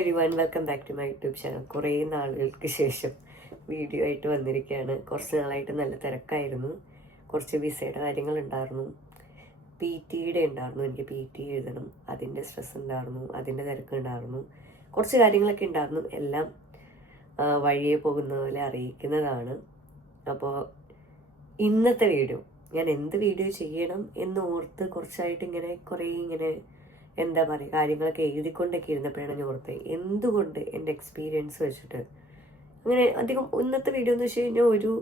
Everyone, welcome back to my YouTube channel. കുറേ നാളുകൾക്ക് ശേഷം വീഡിയോ ആയിട്ട് വന്നിരിക്കുകയാണ്. കുറച്ച് നാളായിട്ട് നല്ല തിരക്കായിരുന്നു, കുറച്ച് വിസയുടെ കാര്യങ്ങളുണ്ടായിരുന്നു, PT ഉണ്ടായിരുന്നു. എനിക്ക് PT എഴുതണം, അതിൻ്റെ സ്ട്രെസ് ഉണ്ടായിരുന്നു, അതിൻ്റെ തിരക്കുണ്ടായിരുന്നു, കുറച്ച് കാര്യങ്ങളൊക്കെ ഉണ്ടായിരുന്നു. എല്ലാം വഴിയെ പോകുന്ന പോലെ അറിയിക്കുന്നതാണ്. അപ്പോൾ ഇന്നത്തെ വീഡിയോ ഞാൻ എന്ത് വീഡിയോ ചെയ്യണം എന്ന് ഓർത്ത് കുറച്ചായിട്ട് ഇങ്ങനെ എന്താ പറയുക കാര്യങ്ങളൊക്കെ എഴുതിക്കൊണ്ടൊക്കെ ഇരുന്നപ്പോഴാണ് ഞാൻ ഓർത്തത് എന്തുകൊണ്ട് എൻ്റെ എക്സ്പീരിയൻസ് വെച്ചിട്ട് അങ്ങനെ അധികം ഇന്നത്തെ വീഡിയോ എന്ന് വെച്ച് കഴിഞ്ഞാൽ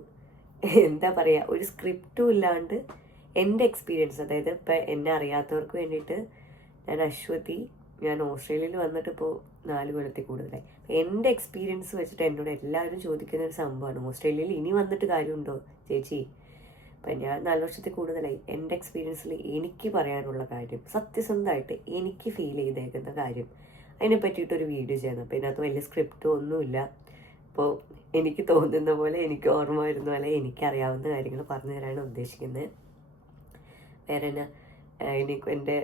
എന്താ പറയുക ഒരു സ്ക്രിപ്റ്റും ഇല്ലാണ്ട് എൻ്റെ എക്സ്പീരിയൻസ്, അതായത് ഇപ്പം എന്നെ അറിയാത്തവർക്ക് വേണ്ടിയിട്ട് ഞാൻ ഓസ്ട്രേലിയയിൽ വന്നിട്ട് ഇപ്പോൾ 4 കൊല്ലത്തിൽ കൂടുതലായി. എൻ്റെ എക്സ്പീരിയൻസ് വെച്ചിട്ട് എന്നോട് എല്ലാവരും ചോദിക്കുന്ന ഒരു സംഭവമാണ്, ഓസ്ട്രേലിയയിൽ ഇനി വന്നിട്ട് കാര്യമുണ്ടോ ചേച്ചി? അപ്പം ഞാൻ 4 വർഷത്തിൽ കൂടുതലായി. എൻ്റെ എക്സ്പീരിയൻസിൽ എനിക്ക് പറയാനുള്ള കാര്യം, സത്യസന്ധമായിട്ട് എനിക്ക് ഫീൽ ചെയ്തേക്കുന്ന കാര്യം, അതിനെ പറ്റിയിട്ടൊരു വീഡിയോ ചെയ്യണം. അപ്പോൾ ഇതിനകത്ത് വലിയ സ്ക്രിപ്റ്റോ ഒന്നുമില്ല. അപ്പോൾ എനിക്ക് തോന്നുന്ന പോലെ, എനിക്ക് ഓർമ്മ വരുന്ന പോലെ എനിക്കറിയാവുന്ന കാര്യങ്ങൾ പറഞ്ഞു തരാനാണ് ഉദ്ദേശിക്കുന്നത്. വേറെ എന്നാ, എനിക്ക് എൻ്റെ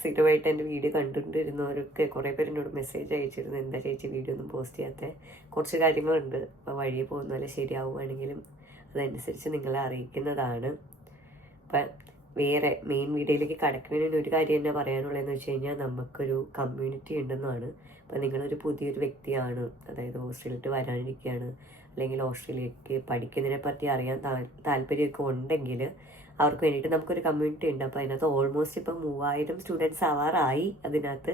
സ്ഥിരമായിട്ട് എൻ്റെ വീഡിയോ കണ്ടുകൊണ്ടിരുന്നവരൊക്കെ കുറേ പേര് എന്നോട് മെസ്സേജ് അയച്ചിരുന്നു, എന്താ ചേച്ചി വീഡിയോ ഒന്നും പോസ്റ്റ് ചെയ്യാത്ത, കുറച്ച് കാര്യങ്ങളുണ്ട്. അപ്പോൾ വഴിയെ പോകുന്ന പോലെ ശരിയാവുകയാണെങ്കിലും അതനുസരിച്ച് നിങ്ങളെ അറിയിക്കുന്നതാണ്. അപ്പം വേറെ മെയിൻ വീഡിയോയിലേക്ക് കടക്കുന്നതിന് ഒരു കാര്യം തന്നെ പറയാനുള്ളതെന്ന് വെച്ച് കഴിഞ്ഞാൽ നമുക്കൊരു കമ്മ്യൂണിറ്റി ഉണ്ടെന്നാണ്. അപ്പം നിങ്ങളൊരു പുതിയൊരു വ്യക്തിയാണ്, അതായത് ഓസ്ട്രേലിയയിൽ വരാനിരിക്കുകയാണ്, അല്ലെങ്കിൽ ഓസ്ട്രേലിയക്ക് പഠിക്കുന്നതിനെ പറ്റി അറിയാൻ താല്പര്യമൊക്കെ ഉണ്ടെങ്കിൽ അവർക്ക് വേണ്ടിയിട്ട് നമുക്കൊരു കമ്മ്യൂണിറ്റി ഉണ്ട്. അപ്പോൾ അതിനകത്ത് ഓൾമോസ്റ്റ് ഇപ്പം 3000 സ്റ്റുഡൻസ് ആവാറായി. അതിനകത്ത്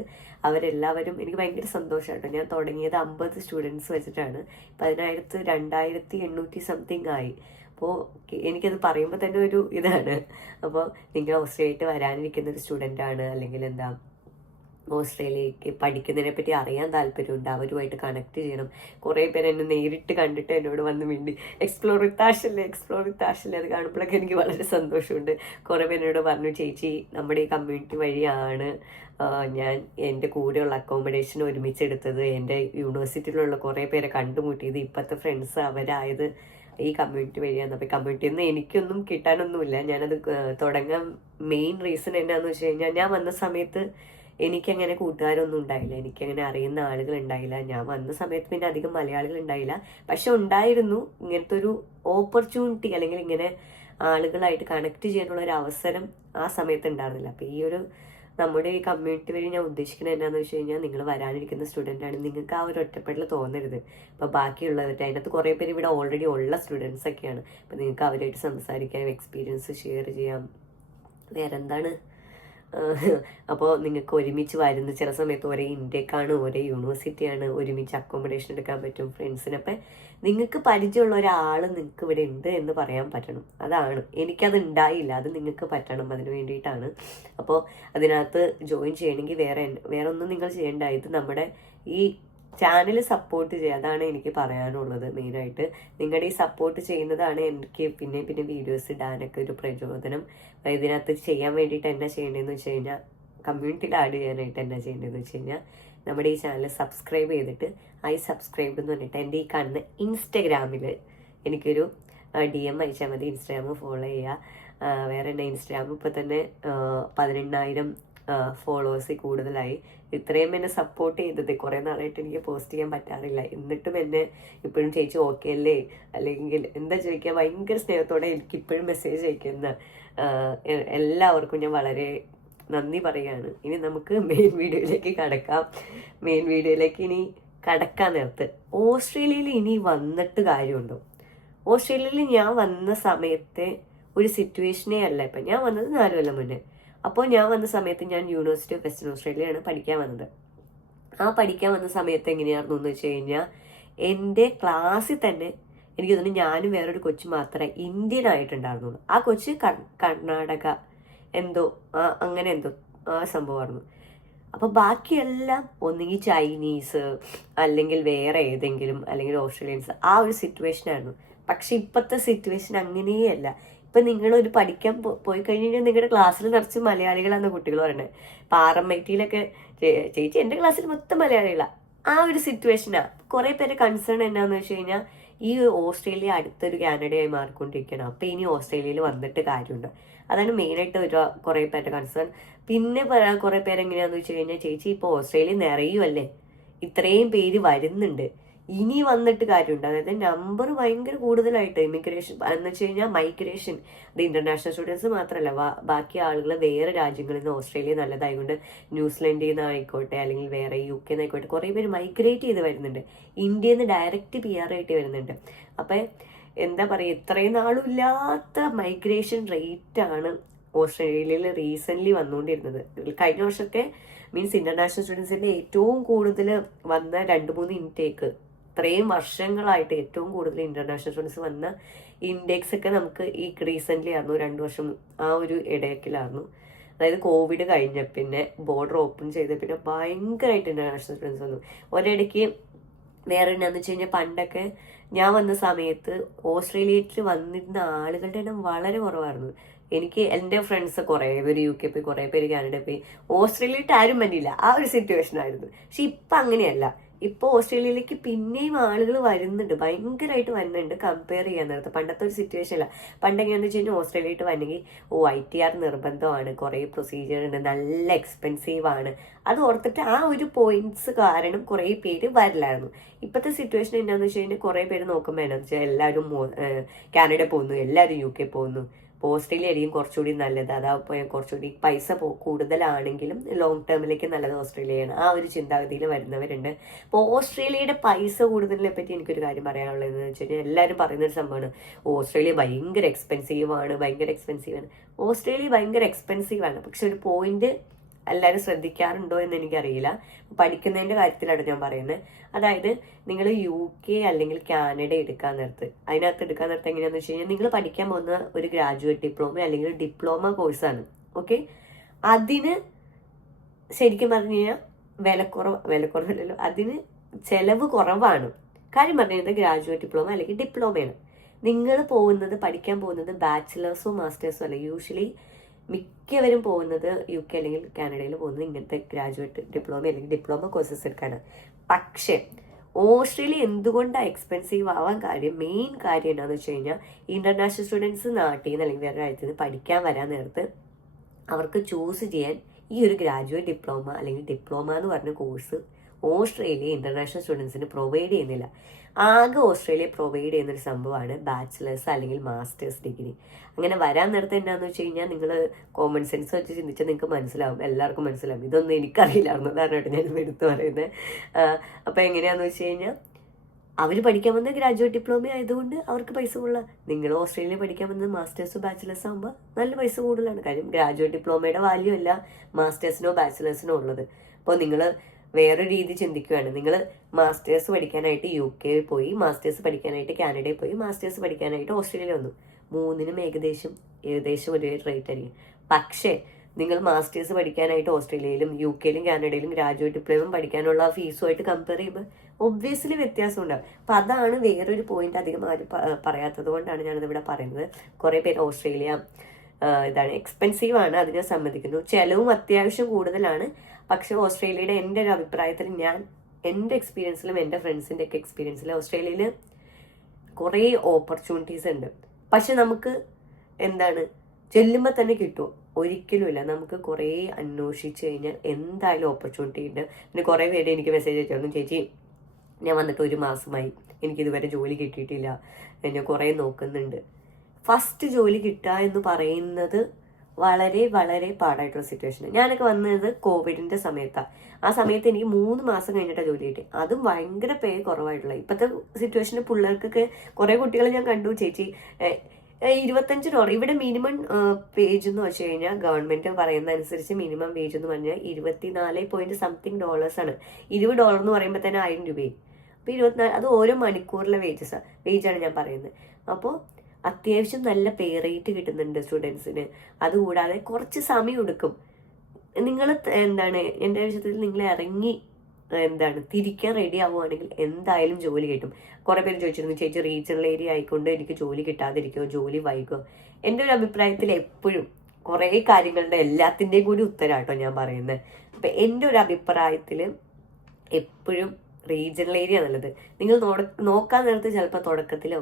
അവരെല്ലാവരും, എനിക്ക് ഭയങ്കര സന്തോഷമായിട്ടോ. ഞാൻ തുടങ്ങിയത് 50 സ്റ്റുഡൻസ് വെച്ചിട്ടാണ്, ഇപ്പം അതിനകത്ത് 2800 സംതിങ് ആയി. അപ്പോൾ എനിക്കത് പറയുമ്പോൾ തന്നെ ഒരു ഇതാണ്. അപ്പോൾ നിങ്ങൾ ഓസ്ട്രേലിയയിൽ വരാനിരിക്കുന്ന ഒരു സ്റ്റുഡൻ്റാണ്, അല്ലെങ്കിൽ എന്താ ഓസ്ട്രേലിയക്ക് പഠിക്കുന്നതിനെ പറ്റി അറിയാൻ താല്പര്യമുണ്ട്, അവരുമായിട്ട് കണക്ട് ചെയ്യണം. കുറേ പേര് എന്നെ നേരിട്ട് കണ്ടിട്ട് എന്നോട് വന്ന് മിണ്ടി എക്സ്പ്ലോർ വിത്ത് ആഷല്ലേ അത് കാണുമ്പോഴൊക്കെ എനിക്ക് വളരെ സന്തോഷമുണ്ട്. കുറേ പേര് എന്നോട് പറഞ്ഞു, ചേച്ചി നമ്മുടെ ഈ കമ്മ്യൂണിറ്റി വഴിയാണ് ഞാൻ എൻ്റെ കൂടെയുള്ള അക്കോമഡേഷൻ ഒരുമിച്ചെടുത്തത്, എൻ്റെ യൂണിവേഴ്സിറ്റിയിലുള്ള കുറേ പേരെ കണ്ടുമുട്ടിയത്, ഇപ്പോഴത്തെ ഫ്രണ്ട്സ് അവരായത് ഈ കമ്മ്യൂണിറ്റി വഴിയാണ്. അപ്പോൾ കമ്മ്യൂണിറ്റിയിൽ നിന്ന് എനിക്കൊന്നും കിട്ടാനൊന്നുമില്ല. ഞാനത് തുടങ്ങാൻ മെയിൻ റീസൺ എന്നാന്ന് വെച്ച് കഴിഞ്ഞാൽ, ഞാൻ വന്ന സമയത്ത് എനിക്കങ്ങനെ കൂട്ടുകാരൊന്നും ഉണ്ടായില്ല, എനിക്കങ്ങനെ അറിയുന്ന ആളുകൾ ഉണ്ടായില്ല. ഞാൻ വന്ന സമയത്ത് പിന്നെ അധികം മലയാളികൾ ഉണ്ടായില്ല, പക്ഷെ ഉണ്ടായിരുന്നു ഇങ്ങനത്തെ ഒരു ഓപ്പർച്യൂണിറ്റി, അല്ലെങ്കിൽ ഇങ്ങനെ ആളുകളായിട്ട് കണക്ട് ചെയ്യാനുള്ള ഒരു അവസരം ആ സമയത്ത് ഉണ്ടായിരുന്നില്ല. അപ്പോൾ നമ്മുടെ ഈ കമ്മ്യൂണിറ്റി വഴി ഞാൻ ഉദ്ദേശിക്കുന്നത് എന്താണെന്ന് വെച്ച് കഴിഞ്ഞാൽ, നിങ്ങൾ വരാനിരിക്കുന്ന സ്റ്റുഡൻ്റ് ആണ്, നിങ്ങൾക്ക് ആ ഒരു ഒറ്റപ്പെടൽ തോന്നരുത്. അപ്പോൾ ബാക്കിയുള്ളവരുടെ അതിനകത്ത് കുറേ പേര് ഇവിടെ ഓൾറെഡി ഉള്ള സ്റ്റുഡൻസ് ഒക്കെയാണ്. അപ്പോൾ നിങ്ങൾക്ക് അവരായിട്ട് സംസാരിക്കാം, എക്സ്പീരിയൻസ് ഷെയർ ചെയ്യാം. വേറെ എന്താണ്, അപ്പോൾ നിങ്ങൾക്ക് ഒരുമിച്ച് വരുന്ന ചില സമയത്ത് ഒരേ ഇൻടേക്കാണ്, ഒരേ യൂണിവേഴ്സിറ്റിയാണ്, ഒരുമിച്ച് അക്കോമഡേഷൻ എടുക്കാൻ പറ്റും ഫ്രണ്ട്സിനപ്പം. നിങ്ങൾക്ക് പരിചയമുള്ള ഒരാൾ നിങ്ങൾക്ക് ഇവിടെ ഉണ്ട് എന്ന് പറയാൻ പറ്റണം. അതാണ്, എനിക്കത് ഉണ്ടായില്ല, അത് നിങ്ങൾക്ക് പറ്റണം. അതിന് വേണ്ടിയിട്ടാണ്. അപ്പോൾ അതിനകത്ത് ജോയിൻ ചെയ്യണമെങ്കിൽ വേറെ ഒന്നും നിങ്ങൾ ചെയ്യേണ്ട. ഇത് നമ്മുടെ ഈ ചാനൽ സപ്പോർട്ട് ചെയ്യുക, അതാണ് എനിക്ക് പറയാനുള്ളത് മെയിനായിട്ട്. നിങ്ങളുടെ ഈ സപ്പോർട്ട് ചെയ്യുന്നതാണ് എനിക്ക് പിന്നെ വീഡിയോസ് ഇടാനൊക്കെ ഒരു പ്രചോദനം. ഇതിനകത്ത് ചെയ്യാൻ വേണ്ടിയിട്ട് എന്നാ ചെയ്യേണ്ടതെന്ന് വെച്ച് കഴിഞ്ഞാൽ, കമ്മ്യൂണിറ്റിയിൽ ആഡ് ചെയ്യാനായിട്ട് എന്നാ ചെയ്യേണ്ടതെന്ന് വെച്ച് കഴിഞ്ഞാൽ, നമ്മുടെ ഈ ചാനൽ സബ്സ്ക്രൈബ് ചെയ്തിട്ട് സബ്സ്ക്രൈബ് എന്ന് പറഞ്ഞിട്ട് എൻ്റെ ഈ കാണുന്ന ഇൻസ്റ്റഗ്രാമിൽ എനിക്കൊരു DM അയച്ചാൽ മതി. ഇൻസ്റ്റാഗ്രാം ഫോളോ ചെയ്യുക. വേറെ എൻ്റെ ഇൻസ്റ്റാഗ്രാം ഇപ്പോൾ തന്നെ 18,000 ഫോളോവേഴ്സ് കൂടുതലായി. ഇത്രയും എന്നെ സപ്പോർട്ട് ചെയ്തത്, കുറേ നാളായിട്ട് എനിക്ക് പോസ്റ്റ് ചെയ്യാൻ പറ്റാറില്ല, എന്നിട്ടും എന്നെ ഇപ്പോഴും ചേച്ചി ഓക്കെ അല്ലേ, അല്ലെങ്കിൽ എന്താ ചോദിക്കുക, ഭയങ്കര സ്നേഹത്തോടെ എനിക്ക് ഇപ്പോഴും മെസ്സേജ് അയക്കുന്ന എല്ലാവർക്കും ഞാൻ വളരെ നന്ദി പറയുകയാണ്. ഇനി നമുക്ക് മെയിൻ വീഡിയോയിലേക്ക് കടക്കാം. മെയിൻ വീഡിയോയിലേക്ക് ഇനി കടക്കാൻ നേരത്ത്, ഓസ്ട്രേലിയയിൽ ഇനി വന്നിട്ട് കാര്യമുണ്ടോ? ഓസ്ട്രേലിയയിൽ ഞാൻ വന്ന സമയത്തെ ഒരു സിറ്റുവേഷനേ അല്ല. ഇപ്പം ഞാൻ വന്നത് 4 കൊല്ലം മുന്നേ. അപ്പോൾ ഞാൻ വന്ന സമയത്ത് ഞാൻ യൂണിവേഴ്സിറ്റി ഓഫ് വെസ്റ്റേൺ ഓസ്ട്രേലിയയാണ് പഠിക്കാൻ വന്നത്. പഠിക്കാൻ വന്ന സമയത്ത് എങ്ങനെയായിരുന്നു എന്ന് വെച്ച് കഴിഞ്ഞാൽ, എൻ്റെ ക്ലാസ്സിൽ തന്നെ എനിക്ക് തോന്നുന്നു ഞാനും വേറൊരു കൊച്ചു മാത്രമേ ഇന്ത്യൻ ആയിട്ടുണ്ടായിരുന്നുള്ളൂ. ആ കൊച്ച് കർണാടക എന്തോ അങ്ങനെ എന്തോ സംഭവമായിരുന്നു. അപ്പോൾ ബാക്കിയെല്ലാം ഒന്നുകിൽ ചൈനീസ്, അല്ലെങ്കിൽ വേറെ ഏതെങ്കിലും, അല്ലെങ്കിൽ ഓസ്ട്രേലിയൻസ്, ആ ഒരു സിറ്റുവേഷനായിരുന്നു. പക്ഷെ ഇപ്പോഴത്തെ സിറ്റുവേഷൻ അങ്ങനെയല്ല. ഇപ്പം നിങ്ങളൊരു പഠിക്കാൻ പോയി കഴിഞ്ഞ് കഴിഞ്ഞാൽ നിങ്ങളുടെ ക്ലാസ്സിൽ നിറച്ച് മലയാളികളാണ് കുട്ടികൾ പറയുന്നത്. പാറമൈറ്റിയിലൊക്കെ ചേച്ചി എൻ്റെ ക്ലാസ്സിൽ മൊത്തം മലയാളികളാണ്. ആ ഒരു സിറ്റുവേഷനാണ്. കുറേ പേര് കൺസേൺ എന്നാന്ന് വെച്ച് കഴിഞ്ഞാൽ, ഈ ഓസ്ട്രേലിയ അടുത്തൊരു കാനഡയായി മാറിക്കൊണ്ടിരിക്കണം, അപ്പോൾ ഇനി ഓസ്ട്രേലിയയിൽ വന്നിട്ട് കാര്യമുണ്ട്. അതാണ് മെയിനായിട്ട് കുറേ പേരുടെ കൺസേൺ. പിന്നെ കുറേ പേരെങ്ങനെയാണെന്ന് വെച്ച് കഴിഞ്ഞാൽ, ചേച്ചി ഇപ്പോൾ ഓസ്ട്രേലിയ നിറയുമല്ലേ, ഇത്രയും പേര് വരുന്നുണ്ട്, ഇനി വന്നിട്ട് കാര്യമുണ്ട്. അതായത് നമ്പർ ഭയങ്കര കൂടുതലായിട്ട് ഇമിഗ്രേഷൻ എന്ന് വെച്ച് കഴിഞ്ഞാൽ മൈഗ്രേഷൻ, അത് ഇന്റർനാഷണൽ സ്റ്റുഡൻസ് മാത്രമല്ല, ബാക്കി ആളുകൾ വേറെ രാജ്യങ്ങളിൽ നിന്ന്, ഓസ്ട്രേലിയ നല്ലതായതുകൊണ്ട് ന്യൂസിലൻഡിൽ നിന്ന് ആയിക്കോട്ടെ അല്ലെങ്കിൽ വേറെ UK നിന്നായിക്കോട്ടെ കുറേ പേര് മൈഗ്രേറ്റ് ചെയ്ത് വരുന്നുണ്ട്. ഇന്ത്യയിൽ നിന്ന് ഡയറക്റ്റ് PR ആയിട്ട് വരുന്നുണ്ട്. അപ്പം എന്താ പറയുക, ഇത്രയും നാളും ഇല്ലാത്ത മൈഗ്രേഷൻ റേറ്റാണ് ഓസ്ട്രേലിയയിൽ റീസെൻ്റ്ലി വന്നുകൊണ്ടിരുന്നത്. കഴിഞ്ഞ വർഷത്തെ മീൻസ് ഇന്റർനാഷണൽ സ്റ്റുഡൻസിൻ്റെ ഏറ്റവും കൂടുതൽ വന്ന 2-3 ഇൻടേക്ക്, ഇത്രയും വർഷങ്ങളായിട്ട് ഏറ്റവും കൂടുതൽ ഇന്റർനാഷണൽ സ്റ്റുഡൻസ് വന്ന ഇൻഡെക്സ് ഒക്കെ നമുക്ക് ഈ റീസെൻ്റ്ലി ആയിരുന്നു, 2 വർഷം ആ ഒരു ഇടയ്ക്കിലായിരുന്നു. അതായത് കോവിഡ് കഴിഞ്ഞ പിന്നെ ബോർഡർ ഓപ്പൺ ചെയ്ത പിന്നെ ഭയങ്കരമായിട്ട് ഇന്റർനാഷണൽ സ്റ്റുഡൻസ് വന്നു. ഒരിടയ്ക്ക് വേറെ എന്നാന്ന് വെച്ച് കഴിഞ്ഞാൽ പണ്ടൊക്കെ ഞാൻ വന്ന സമയത്ത് ഓസ്ട്രേലിയയിൽ വന്നിരുന്ന ആളുകളുടെ എണ്ണം വളരെ കുറവായിരുന്നു. എനിക്ക് എൻ്റെ ഫ്രണ്ട്സ് കുറേ പേര് UK പോയി, കുറേ പേര് കാനഡ പോയി, ഓസ്ട്രേലിയയിൽ ആരും വന്നില്ല. ആ ഒരു സിറ്റുവേഷൻ ആയിരുന്നു. പക്ഷെ ഇപ്പം അങ്ങനെയല്ല. ഇപ്പോൾ ഓസ്ട്രേലിയയിലേക്ക് പിന്നെയും ആളുകൾ വരുന്നുണ്ട്, ഭയങ്കരമായിട്ട് വരുന്നുണ്ട് കമ്പയർ ചെയ്യാൻ നേരത്തെ. പണ്ടത്തെ ഒരു സിറ്റുവേഷൻ അല്ല. പണ്ടെങ്ങനെയാണെന്ന് വെച്ച് കഴിഞ്ഞാൽ ഓസ്ട്രേലിയയിട്ട് വന്നെങ്കിൽ ITR നിർബന്ധമാണ്, കുറേ പ്രൊസീജിയർ ഉണ്ട്, നല്ല എക്സ്പെൻസീവ് ആണ്. അത് ഓർത്തിട്ട് ആ ഒരു പോയിന്റ്സ് കാരണം കുറേ പേര് വരില്ലായിരുന്നു. ഇപ്പോഴത്തെ സിറ്റുവേഷൻ എന്താണെന്ന് വെച്ച് കഴിഞ്ഞാൽ കുറേ പേര് നോക്കുമ്പോൾ എന്താണെന്ന് വെച്ചാൽ എല്ലാവരും കാനഡ പോകുന്നു, എല്ലാവരും UK പോകുന്നു. ഇപ്പോൾ ഓസ്ട്രേലിയ ആയിരിക്കും കുറച്ചുകൂടി നല്ലത്. അതാകുമ്പോൾ കുറച്ചുകൂടി പൈസ കൂടുതലാണെങ്കിലും ലോങ് ടേമിലേക്ക് നല്ലത് ഓസ്ട്രേലിയയാണ്. ആ ഒരു ചിന്താഗതിയിൽ വരുന്നവരുണ്ട്. അപ്പോൾ ഓസ്ട്രേലിയയുടെ പൈസ കൂടുതലിനെ പറ്റി എനിക്കൊരു കാര്യം പറയാനുള്ളതെന്ന് വെച്ച് കഴിഞ്ഞാൽ എല്ലാവരും പറയുന്നൊരു സംഭവമാണ് ഓസ്ട്രേലിയ ഭയങ്കര എക്സ്പെൻസീവാണ്. ഓസ്ട്രേലിയ ഭയങ്കര എക്സ്പെൻസീവാണ്. പക്ഷെ ഒരു പോയിന്റ് എല്ലാവരും ശ്രദ്ധിക്കാറുണ്ടോ എന്ന് എനിക്കറിയില്ല. പഠിക്കുന്നതിൻ്റെ കാര്യത്തിലാണ് ഞാൻ പറയുന്നത്. അതായത് നിങ്ങൾ UK അല്ലെങ്കിൽ കാനഡ എടുക്കാൻ നേരത്ത്, എങ്ങനെയാണെന്ന് വെച്ച് കഴിഞ്ഞാൽ നിങ്ങൾ പഠിക്കാൻ പോകുന്ന ഒരു ഗ്രാജുവേറ്റ് ഡിപ്ലോമ അല്ലെങ്കിൽ ഡിപ്ലോമ കോഴ്സാണ്. ഓക്കെ, അതിന് ശരിക്കും പറഞ്ഞു കഴിഞ്ഞാൽ വിലക്കുറവല്ലല്ലോ, അതിന് ചെലവ് കുറവാണ്. കാര്യം പറഞ്ഞു കഴിഞ്ഞാൽ ഗ്രാജുവേറ്റ് ഡിപ്ലോമ അല്ലെങ്കിൽ ഡിപ്ലോമയാണ്. നിങ്ങൾ പഠിക്കാൻ പോകുന്നത് ബാച്ചിലേഴ്സോ മാസ്റ്റേഴ്സോ അല്ല. യൂഷ്വലി മിക്കവരും പോകുന്നത് UK അല്ലെങ്കിൽ കാനഡയിൽ പോകുന്നത് ഇങ്ങനത്തെ ഗ്രാജുവേറ്റ് ഡിപ്ലോമ അല്ലെങ്കിൽ ഡിപ്ലോമ കോഴ്സസ് എടുക്കാനാണ്. പക്ഷേ ഓസ്ട്രേലിയ എന്തുകൊണ്ടാണ് എക്സ്പെൻസീവ് ആവാൻ മെയിൻ കാര്യം എന്താണെന്ന് വെച്ച് കഴിഞ്ഞാൽ ഇന്റർനാഷണൽ സ്റ്റുഡൻസ് നാട്ടിൽ നിന്ന് അല്ലെങ്കിൽ വേറെ രാജ്യത്ത് നിന്ന് പഠിക്കാൻ വരാൻ നേരത്ത് അവർക്ക് ചൂസ് ചെയ്യാൻ ഈ ഒരു ഗ്രാജുവേറ്റ് ഡിപ്ലോമ അല്ലെങ്കിൽ ഡിപ്ലോമ എന്ന് പറഞ്ഞ കോഴ്സ് ഓസ്ട്രേലിയ ഇന്റർനാഷണൽ സ്റ്റുഡൻസിന് പ്രൊവൈഡ് ചെയ്യുന്നില്ല. ആകെ ഓസ്ട്രേലിയ പ്രൊവൈഡ് ചെയ്യുന്നൊരു സംഭവമാണ് ബാച്ചിലേഴ്സ് അല്ലെങ്കിൽ മാസ്റ്റേഴ്സ് ഡിഗ്രി. അങ്ങനെ വരാൻ നേരത്തെ എന്താണെന്ന് വെച്ച് കഴിഞ്ഞാൽ നിങ്ങൾ കോമൺ സെൻസ് വെച്ച് ചിന്തിച്ചാൽ നിങ്ങൾക്ക് മനസ്സിലാവും, എല്ലാവർക്കും മനസ്സിലാവും. ഇതൊന്നും എനിക്കറിയില്ലായിരുന്നു, അതാരണമായിട്ട് ഞാൻ എടുത്തു പറയുന്നത്. അപ്പോൾ എങ്ങനെയാണെന്ന് വെച്ച് കഴിഞ്ഞാൽ അവർ പഠിക്കാൻ വന്ന ഗ്രാജുവേറ്റ് ഡിപ്ലോമ ആയതുകൊണ്ട് അവർക്ക് പൈസ കൂടുതലാണ്. നിങ്ങൾ ഓസ്ട്രേലിയ പഠിക്കാൻ വന്നത് മാസ്റ്റേഴ്സോ ബാച്ചിലേഴ്സോ ആകുമ്പോൾ നല്ല പൈസ കൂടുതലാണ്. കാര്യം ഗ്രാജുവേറ്റ് ഡിപ്ലോമയുടെ വാല്യൂ അല്ല മാസ്റ്റേഴ്സിനോ ബാച്ചിലേഴ്സിനോ ഉള്ളത്. അപ്പോൾ നിങ്ങൾ വേറൊരു രീതി ചിന്തിക്കുകയാണ്. നിങ്ങൾ മാസ്റ്റേഴ്സ് പഠിക്കാനായിട്ട് UK പോയി, മാസ്റ്റേഴ്സ് പഠിക്കാനായിട്ട് കാനഡയിൽ പോയി, മാസ്റ്റേഴ്സ് പഠിക്കാനായിട്ട് ഓസ്ട്രേലിയ വന്നു. മൂന്നിനും ഏകദേശം ഒരു റേറ്റ് ആയിരിക്കും. പക്ഷേ നിങ്ങൾ മാസ്റ്റേഴ്സ് പഠിക്കാനായിട്ട് ഓസ്ട്രേലിയയിലും UK യിലും കാനഡയിലും ഗ്രാജുവേറ്റ് ഡിപ്ലോമ പഠിക്കാനുള്ള ഫീസുമായിട്ട് കമ്പയർ ചെയ്യുമ്പോൾ ഒബ്വിയസ്ലി വ്യത്യാസം ഉണ്ടാവും. അപ്പം അതാണ് വേറൊരു പോയിന്റ് അധികം ആരും പറയാത്തത് കൊണ്ടാണ് ഞാനിതിവിടെ പറയുന്നത്. കുറേ പേര് ഓസ്ട്രേലിയ എക്സ്പെൻസീവ് ആണ്, അത് ഞാൻ സമ്മതിക്കുന്നു. ചിലവും അത്യാവശ്യം കൂടുതലാണ്. പക്ഷെ ഓസ്ട്രേലിയയുടെ എൻ്റെ ഒരു അഭിപ്രായത്തിൽ എൻ്റെ എക്സ്പീരിയൻസിലും എൻ്റെ ഫ്രണ്ട്സിൻ്റെ ഒക്കെ എക്സ്പീരിയൻസിലും ഓസ്ട്രേലിയയിൽ കുറേ ഓപ്പർച്യൂണിറ്റീസ് ഉണ്ട്. പക്ഷെ നമുക്ക് ചെല്ലുമ്പോൾ തന്നെ കിട്ടുമോ? ഒരിക്കലുമില്ല. നമുക്ക് കുറേ അന്വേഷിച്ച് കഴിഞ്ഞാൽ എന്തായാലും ഓപ്പർച്യൂണിറ്റി ഉണ്ട്. പിന്നെ കുറേ പേര് എനിക്ക് മെസ്സേജ് അയച്ചു, ചേച്ചി ഞാൻ വന്നിട്ട് 1 മാസമായി, എനിക്കിതുവരെ ജോലി കിട്ടിയിട്ടില്ല, ഞാൻ കുറേ നോക്കുന്നുണ്ട്. ഫസ്റ്റ് ജോലി കിട്ടുക എന്ന് പറയുന്നത് വളരെ വളരെ പാടായിട്ടുള്ള സിറ്റുവേഷൻ. ഞാനൊക്കെ വന്നത് കോവിഡിന്റെ സമയത്താണ്. ആ സമയത്ത് എനിക്ക് 3 മാസം കഴിഞ്ഞിട്ടാണ് ജോലി കിട്ടി. അതും ഭയങ്കര പേ കുറവായിട്ടുള്ള. ഇപ്പോഴത്തെ സിറ്റുവേഷനിൽ പിള്ളേർക്കൊക്കെ കുറേ കുട്ടികളെ ഞാൻ കണ്ടു, ചേച്ചി $25. ഇവിടെ മിനിമം വേജ് എന്ന് വെച്ച് കഴിഞ്ഞാൽ ഗവൺമെന്റ് പറയുന്ന അനുസരിച്ച് മിനിമം വേജ് എന്ന് പറഞ്ഞാൽ 24.something ആണ്. $20 എന്ന് പറയുമ്പോൾ തന്നെ 1000 രൂപയും. അപ്പോൾ 24, അത് ഓരോ മണിക്കൂറിലെ വേജാണ് ഞാൻ പറയുന്നത്. അപ്പോൾ അത്യാവശ്യം നല്ല പേ റേറ്റ് കിട്ടുന്നുണ്ട് സ്റ്റുഡൻസിന്. അതുകൂടാതെ കുറച്ച് സമയം എടുക്കും. നിങ്ങൾ എൻ്റെ വിഷയത്തിൽ നിങ്ങൾ ഇറങ്ങി തിരിക്കാൻ റെഡി ആവുകയാണെങ്കിൽ എന്തായാലും ജോലി കിട്ടും. കുറേ പേര് ചോദിച്ചിരുന്നു, ചേച്ചി റീജിയണൽ ഏരിയ ആയിക്കൊണ്ട് എനിക്ക് ജോലി കിട്ടാതിരിക്കുമോ, ജോലി വൈകുമോ? എൻ്റെ ഒരു അഭിപ്രായത്തിൽ എപ്പോഴും കുറേ കാര്യങ്ങളുടെ എല്ലാത്തിൻ്റെയും കൂടി ഉത്തരവാട്ടോ ഞാൻ പറയുന്നത്. അപ്പം എൻ്റെ ഒരു അഭിപ്രായത്തിൽ എപ്പോഴും റീജിയണൽ ഏരിയ നല്ലത്. നിങ്ങൾ നോക്കാൻ നേരത്ത് ചിലപ്പോൾ തുടക്കത്തിൽ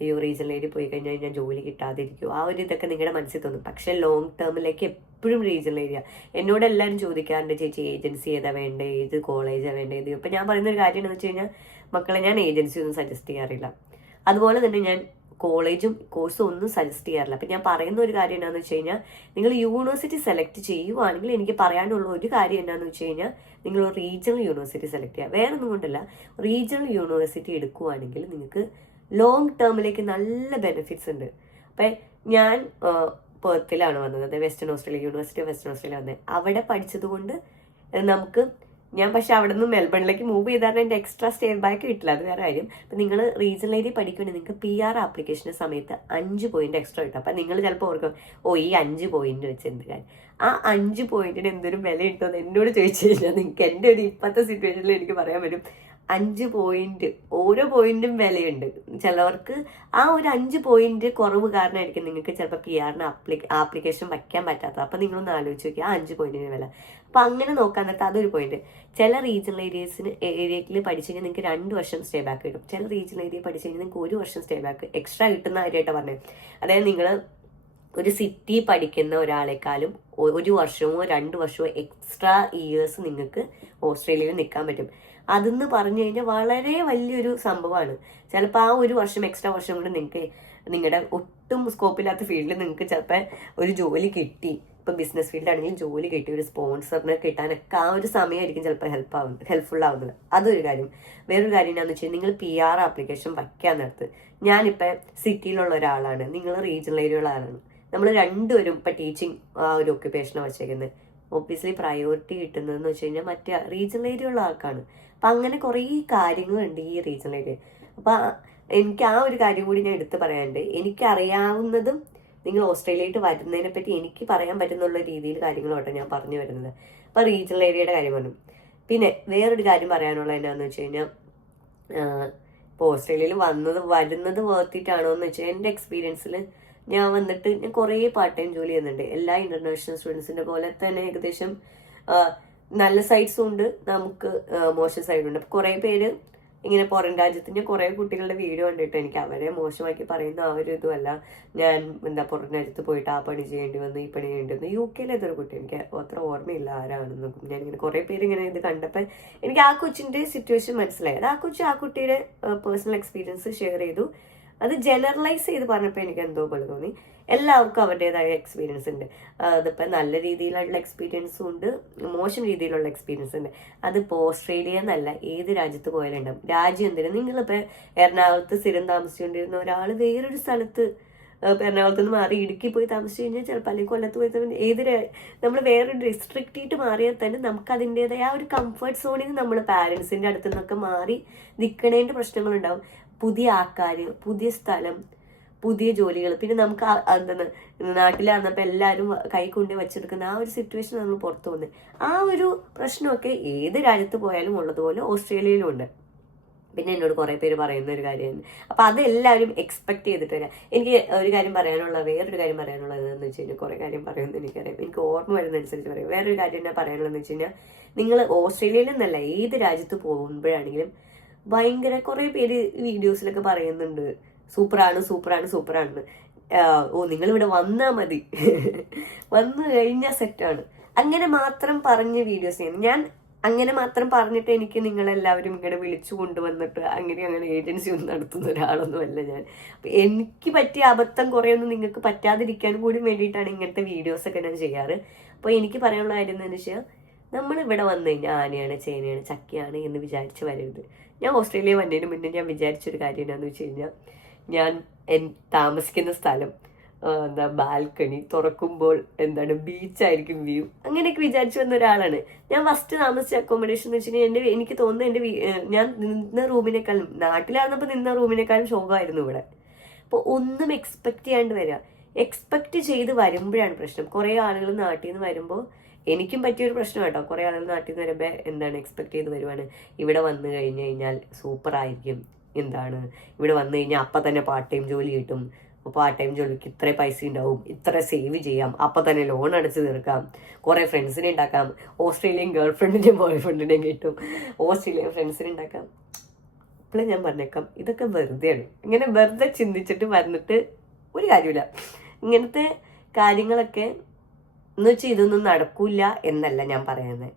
അയ്യോ റീജിയണൽ ഏരിയ പോയി കഴിഞ്ഞാൽ ഞാൻ ജോലി കിട്ടാതിരിക്കും, ആ ഒരു ഇതൊക്കെ നിങ്ങളുടെ മനസ്സിൽ തോന്നും. പക്ഷെ ലോങ് ടേമിലേക്ക് എപ്പോഴും റീജിയണൽ ഏരിയ. എന്നോട് എല്ലാവരും ചോദിക്കാറുണ്ട്, ചേച്ചി ഏജൻസി ഏതാ വേണ്ടേ, ഏത് കോളേജാണ് വേണ്ടത്. ഇത് ഇപ്പം ഞാൻ പറയുന്ന ഒരു കാര്യം എന്ന് വെച്ച് കഴിഞ്ഞാൽ മക്കളെ, ഞാൻ ഏജൻസി ഒന്നും സജസ്റ്റ് ചെയ്യാറില്ല. അതുപോലെ തന്നെ ഞാൻ കോളേജും കോഴ്സും ഒന്നും സജസ്റ്റ് ചെയ്യാറില്ല. അപ്പം ഞാൻ പറയുന്ന ഒരു കാര്യം എന്താണെന്ന് വെച്ച് കഴിഞ്ഞാൽ, നിങ്ങൾ യൂണിവേഴ്സിറ്റി സെലക്ട് ചെയ്യുവാണെങ്കിൽ എനിക്ക് പറയാനുള്ള ഒരു കാര്യം എന്താണെന്ന് വെച്ച് കഴിഞ്ഞാൽ, നിങ്ങൾ റീജിയണൽ യൂണിവേഴ്സിറ്റി സെലക്ട് ചെയ്യുക. വേറെ ഒന്നും കൊണ്ടല്ല, റീജിയണൽ യൂണിവേഴ്സിറ്റി എടുക്കുവാണെങ്കിൽ നിങ്ങൾക്ക് ലോങ് ടേമിലേക്ക് നല്ല ബെനിഫിറ്റ്സ് ഉണ്ട്. അപ്പം ഞാൻ പെർത്തിലാണ് വന്നത്, western Australia, university of western Australia വന്നത്. അവിടെ പഠിച്ചത് കൊണ്ട് നമുക്ക്, ഞാൻ പക്ഷെ അവിടെ നിന്ന് മെൽബണിലേക്ക് മൂവ് ചെയ്താൽ എൻ്റെ എക്സ്ട്രാ സ്റ്റേറ്റ് ബാക്ക് കിട്ടില്ല, അത് വേറെ കാര്യം. അപ്പം നിങ്ങൾ റീജിയണൽ ഏരിയ പഠിക്കുകയാണെങ്കിൽ നിങ്ങൾക്ക് PR ആപ്ലിക്കേഷൻ്റെ സമയത്ത് 5 പോയിന്റ് എക്സ്ട്രാ കിട്ടും. അപ്പം നിങ്ങൾ ചിലപ്പോൾ ഓർക്കും, ഈ 5 പോയിന്റ് വെച്ച് എന്ത് കാര്യം, ആ 5 പോയിന്റിന് എന്തൊരു വില കിട്ടുമെന്ന് എന്നോട് ചോദിച്ചു കഴിഞ്ഞാൽ നിങ്ങൾക്ക് എൻ്റെ ഒരു ഇപ്പോഴത്തെ സിറ്റുവേഷനിൽ എനിക്ക് പറയാൻ പറ്റും, 5 പോയിന്റ്, ഓരോ പോയിന്റും വിലയുണ്ട്. ചിലവർക്ക് ആ ഒരു 5 പോയിന്റ് കുറവ് കാരണമായിരിക്കും നിങ്ങൾക്ക് ചിലപ്പോൾ PR ആപ്ലിക്കേഷൻ വയ്ക്കാൻ പറ്റാത്തത്. അപ്പം നിങ്ങളൊന്ന് ആലോചിച്ച് നോക്കി, ആ 5 പോയിന്റിന് വില. അപ്പം അങ്ങനെ നോക്കാൻ നേരത്തെ അതൊരു പോയിന്റ്. ചില റീജിയണൽ ഏരിയയിൽ പഠിച്ചു കഴിഞ്ഞാൽ നിങ്ങൾക്ക് 2 വർഷം സ്റ്റേ ബാക്ക് കിട്ടും. ചില റീജിയണൽ ഏരിയ പഠിച്ചു കഴിഞ്ഞാൽ നിങ്ങൾക്ക് 1 വർഷം സ്റ്റേ ബാക്ക് എക്സ്ട്രാ കിട്ടുന്ന കാര്യമായിട്ടാണ് പറഞ്ഞത്. അതായത് നിങ്ങൾ ഒരു സിറ്റി പഠിക്കുന്ന ഒരാളെക്കാളും 1 വർഷമോ 2 വർഷമോ എക്സ്ട്രാ ഇയേഴ്സ് നിങ്ങൾക്ക് ഓസ്ട്രേലിയയിൽ നിൽക്കാൻ പറ്റും. അതെന്ന് പറഞ്ഞു കഴിഞ്ഞാൽ വളരെ വലിയൊരു സംഭവമാണ്. ചിലപ്പോൾ ആ 1 വർഷം എക്സ്ട്രാ വർഷം കൊണ്ട് നിങ്ങൾക്ക് നിങ്ങളുടെ ഒട്ടും സ്കോപ്പില്ലാത്ത ഫീൽഡിൽ നിങ്ങൾക്ക് ചിലപ്പോൾ ഒരു ജോലി കിട്ടി. ഇപ്പം ബിസിനസ് ഫീൽഡാണെങ്കിലും ജോലി കിട്ടി, ഒരു സ്പോൺസറിനെ കിട്ടാനൊക്കെ ആ ഒരു സമയമായിരിക്കും ചിലപ്പോൾ ഹെൽപ്ഫുൾ ആവുന്നത്. അതൊരു കാര്യം. വേറൊരു കാര്യം എന്താണെന്ന് വെച്ചാൽ, നിങ്ങൾ PR ആപ്ലിക്കേഷൻ വയ്ക്കാൻ നേരത്ത്, ഞാനിപ്പോൾ സിറ്റിയിലുള്ള ഒരാളാണ്, നിങ്ങൾ റീജിയണൽ ഏരിയയുള്ള ആളാണ്, നമ്മൾ രണ്ടുപേരും ഇപ്പം ടീച്ചിങ് ആ ഒരു ഒക്യുപ്പേഷനാണ് വച്ചേക്കുന്നത്. ഒബ്വിയസ്ലി പ്രയോറിറ്റി കിട്ടുന്നതെന്ന് വെച്ച് കഴിഞ്ഞാൽ മറ്റേ റീജിയണൽ ഏരിയ ഉള്ള ആൾക്കാണ്. അപ്പം അങ്ങനെ കുറേ കാര്യങ്ങളുണ്ട് ഈ റീജിയണൽ ഏരിയ. അപ്പം എനിക്ക് ആ ഒരു കാര്യം കൂടി ഞാൻ എടുത്ത് പറയാനുണ്ട്. എനിക്കറിയാവുന്നതും നിങ്ങൾ ഓസ്ട്രേലിയയിട്ട് വരുന്നതിനെ പറ്റി എനിക്ക് പറയാൻ പറ്റുന്നുള്ള രീതിയിൽ കാര്യങ്ങളോട്ടെ ഞാൻ പറഞ്ഞു വരുന്നത്. അപ്പം റീജിയണൽ ഏരിയയുടെ കാര്യം പറഞ്ഞു. പിന്നെ വേറൊരു കാര്യം പറയാനുള്ളത് എന്നാന്ന് വെച്ച് കഴിഞ്ഞാൽ, ഇപ്പോൾ ഓസ്ട്രേലിയയിൽ വരുന്നത് വേർത്തിട്ടാണോ എന്ന് വെച്ചാൽ, എൻ്റെ എക്സ്പീരിയൻസിൽ ഞാൻ വന്നിട്ട് ഞാൻ കുറേ പാർട്ട് ടൈം ജോലി ചെയ്യുന്നുണ്ട്. എല്ലാ ഇന്റർനാഷണൽ സ്റ്റുഡൻസിൻ്റെ പോലെ തന്നെ ഏകദേശം നല്ല സൈഡ്സും ഉണ്ട്, നമുക്ക് മോശം സൈഡുണ്ട്. അപ്പം കുറേ പേര് ഇങ്ങനെ പുറം രാജ്യത്തിൻ്റെ കുറേ കുട്ടികളുടെ വീഡിയോ കണ്ടിട്ട് എനിക്ക് അവരെ മോശമാക്കി പറയുന്ന ആ ഒരു ഇതുമല്ല. ഞാൻ പുറം രാജ്യത്ത് പോയിട്ട് ആ പണി ചെയ്യേണ്ടി വന്നു, ഈ പണി ചെയ്യേണ്ടി വന്നു. UK ഏതൊരു കുട്ടി, എനിക്ക് അത്ര ഓർമ്മയില്ല ആരാണെന്ന്. ഞാനിങ്ങനെ കുറേ പേര് ഇങ്ങനെ ഇത് കണ്ടപ്പോൾ എനിക്ക് ആ കൊച്ചിൻ്റെ സിറ്റുവേഷൻ മനസ്സിലായത്. ആ കുട്ടിയുടെ പേഴ്സണൽ എക്സ്പീരിയൻസ് ഷെയർ ചെയ്തു. അത് ജനറലൈസ് ചെയ്ത് പറഞ്ഞപ്പോൾ എനിക്ക് എന്തോ പോലെ തോന്നി. എല്ലാവർക്കും അവരുടേതായ എക്സ്പീരിയൻസ് ഉണ്ട്. അതിപ്പോൾ നല്ല രീതിയിലുള്ള എക്സ്പീരിയൻസും ഉണ്ട്, മോശം രീതിയിലുള്ള എക്സ്പീരിയൻസ് ഉണ്ട്. അതിപ്പോൾ ഓസ്ട്രേലിയ എന്നല്ല, ഏത് രാജ്യത്ത് പോയാലും ഉണ്ടാവും. രാജ്യം എന്തിനാ, നിങ്ങളിപ്പോൾ എറണാകുളത്ത് സ്ഥിരം താമസിച്ചുകൊണ്ടിരുന്ന ഒരാൾ വേറൊരു സ്ഥലത്ത്, എറണാകുളത്ത് നിന്ന് മാറി ഇടുക്കി പോയി താമസിച്ചു കഴിഞ്ഞാൽ ചിലപ്പോൾ, അല്ലെങ്കിൽ കൊല്ലത്ത് പോയി നമ്മൾ വേറൊരു ഡിസ്ട്രിക്റ്റിട്ട് മാറിയാൽ തന്നെ നമുക്ക് അതിൻ്റെതായ ആ ഒരു കംഫർട്ട് സോണിൽ നമ്മൾ പാരൻസിൻ്റെ അടുത്തു നിന്നൊക്കെ മാറി നിൽക്കണേൻ്റെ പ്രശ്നങ്ങളുണ്ടാവും. പുതിയ ആൾക്കാർ, പുതിയ സ്ഥലം, പുതിയ ജോലികൾ, പിന്നെ നമുക്ക് എന്താണ് നാട്ടിലായിരുന്നപ്പോൾ എല്ലാവരും കൈ കൊണ്ട് വെച്ചെടുക്കുന്ന ആ ഒരു സിറ്റുവേഷൻ നമ്മൾ പുറത്തു പോകുന്നത്. ആ ഒരു പ്രശ്നമൊക്കെ ഏത് രാജ്യത്ത് പോയാലും ഉള്ളതുപോലെ ഓസ്ട്രേലിയയിലും ഉണ്ട്. പിന്നെ എന്നോട് കുറേ പേര് പറയുന്ന ഒരു കാര്യമാണ്. അപ്പോൾ അതെല്ലാവരും എക്സ്പെക്ട് ചെയ്തിട്ട് വരാം. എനിക്ക് ഒരു കാര്യം പറയാനുള്ളത്, വേറൊരു കാര്യം പറയാനുള്ളത് എന്താണെന്ന് വെച്ച് കഴിഞ്ഞാൽ, കുറേ കാര്യം പറയുന്നത് എനിക്കറിയാം, എനിക്ക് ഓർമ്മ വരുന്നതനുസരിച്ച് പറയാം. വേറൊരു കാര്യം എന്നാ പറയാനുള്ളതെന്ന് വെച്ച് കഴിഞ്ഞാൽ, നിങ്ങൾ ഓസ്ട്രേലിയയിൽ നിന്നല്ല ഏത് രാജ്യത്ത് പോകുമ്പോഴാണെങ്കിലും ഭയങ്കര കുറേ പേര് വീഡിയോസിലൊക്കെ പറയുന്നുണ്ട് സൂപ്പറാണെന്ന്. നിങ്ങളിവിടെ വന്നാൽ മതി, വന്നു കഴിഞ്ഞാൽ സെറ്റാണ്. അങ്ങനെ മാത്രം പറഞ്ഞ വീഡിയോസ് ചെയ്യുന്നു. ഞാൻ അങ്ങനെ മാത്രം പറഞ്ഞിട്ട് എനിക്ക് നിങ്ങളെല്ലാവരും ഇങ്ങനെ വിളിച്ചു കൊണ്ടുവന്നിട്ട് അങ്ങനെ ഏജൻസി ഒന്നും നടത്തുന്ന ഒരാളൊന്നുമല്ല ഞാൻ. അപ്പം എനിക്ക് പറ്റിയ അബദ്ധം കുറേയൊന്നും നിങ്ങൾക്ക് പറ്റാതിരിക്കാൻ കൂടി വേണ്ടിയിട്ടാണ് ഇങ്ങനത്തെ വീഡിയോസൊക്കെ ഞാൻ ചെയ്യാറ്. അപ്പോൾ എനിക്ക് പറയാനുള്ള കാര്യം എന്താണെന്ന് വെച്ചാൽ, നമ്മളിവിടെ വന്നു കഴിഞ്ഞാൽ ആനയാണ്, ചേനയാണ്, ചക്കയാണ് എന്ന് വിചാരിച്ച് വരരുത്. ഞാൻ ഓസ്ട്രേലിയ വന്നതിന് മുന്നേ ഞാൻ വിചാരിച്ചൊരു കാര്യം എന്താണെന്ന് വെച്ച് കഴിഞ്ഞാൽ, ഞാൻ താമസിക്കുന്ന സ്ഥലം ബാൽക്കണി തുറക്കുമ്പോൾ ബീച്ചായിരിക്കും വ്യൂ, അങ്ങനെയൊക്കെ വിചാരിച്ചു വന്ന ഒരാളാണ് ഞാൻ. ഫസ്റ്റ് താമസിച്ച അക്കോമഡേഷൻ എന്ന് വെച്ച് കഴിഞ്ഞാൽ എനിക്ക് തോന്നുന്നു ഞാൻ നിന്ന റൂമിനേക്കാളും, നാട്ടിലായിരുന്നപ്പോൾ നിന്ന റൂമിനേക്കാളും ശോകമായിരുന്നു ഇവിടെ. അപ്പോൾ ഒന്നും എക്സ്പെക്ട് ചെയ്യാണ്ട് വരിക. എക്സ്പെക്ട് ചെയ്ത് വരുമ്പോഴാണ് പ്രശ്നം. കുറേ ആളുകൾ നാട്ടിൽ നിന്ന് വരുമ്പോൾ, എനിക്കും പറ്റിയൊരു പ്രശ്നം കേട്ടോ, കുറേ ആളുകൾ നാട്ടിൽ നിന്ന് വരുമ്പോൾ എക്സ്പെക്ട് ചെയ്ത് വരുവാണ്, ഇവിടെ വന്നു കഴിഞ്ഞാൽ സൂപ്പറായിരിക്കും, ഇവിടെ വന്നു കഴിഞ്ഞാൽ അപ്പം തന്നെ പാർട്ട് ടൈം ജോലി കിട്ടും, പാർട്ട് ടൈം ജോലിക്ക് ഇത്ര പൈസ ഉണ്ടാവും, ഇത്ര സേവ് ചെയ്യാം, അപ്പം തന്നെ ലോൺ അടച്ച് തീർക്കാം, കുറേ ഫ്രണ്ട്സിനെ ഉണ്ടാക്കാം, ഓസ്ട്രേലിയൻ ഗേൾ ഫ്രണ്ടിനെയും ബോയ് ഫ്രണ്ടിനെയും കിട്ടും, ഓസ്ട്രേലിയൻ ഫ്രണ്ട്സിനെ ഉണ്ടാക്കാം. ഇപ്പോഴും ഞാൻ പറഞ്ഞേക്കാം, ഇതൊക്കെ വെറുതെയാണ്. ഇങ്ങനെ വെറുതെ ചിന്തിച്ചിട്ട് വന്നിട്ട് ഒരു കാര്യമില്ല. ഇങ്ങനത്തെ കാര്യങ്ങളൊക്കെ എന്ന് വെച്ചാൽ ഇതൊന്നും നടക്കൂല എന്നല്ല ഞാൻ പറയുന്നത്.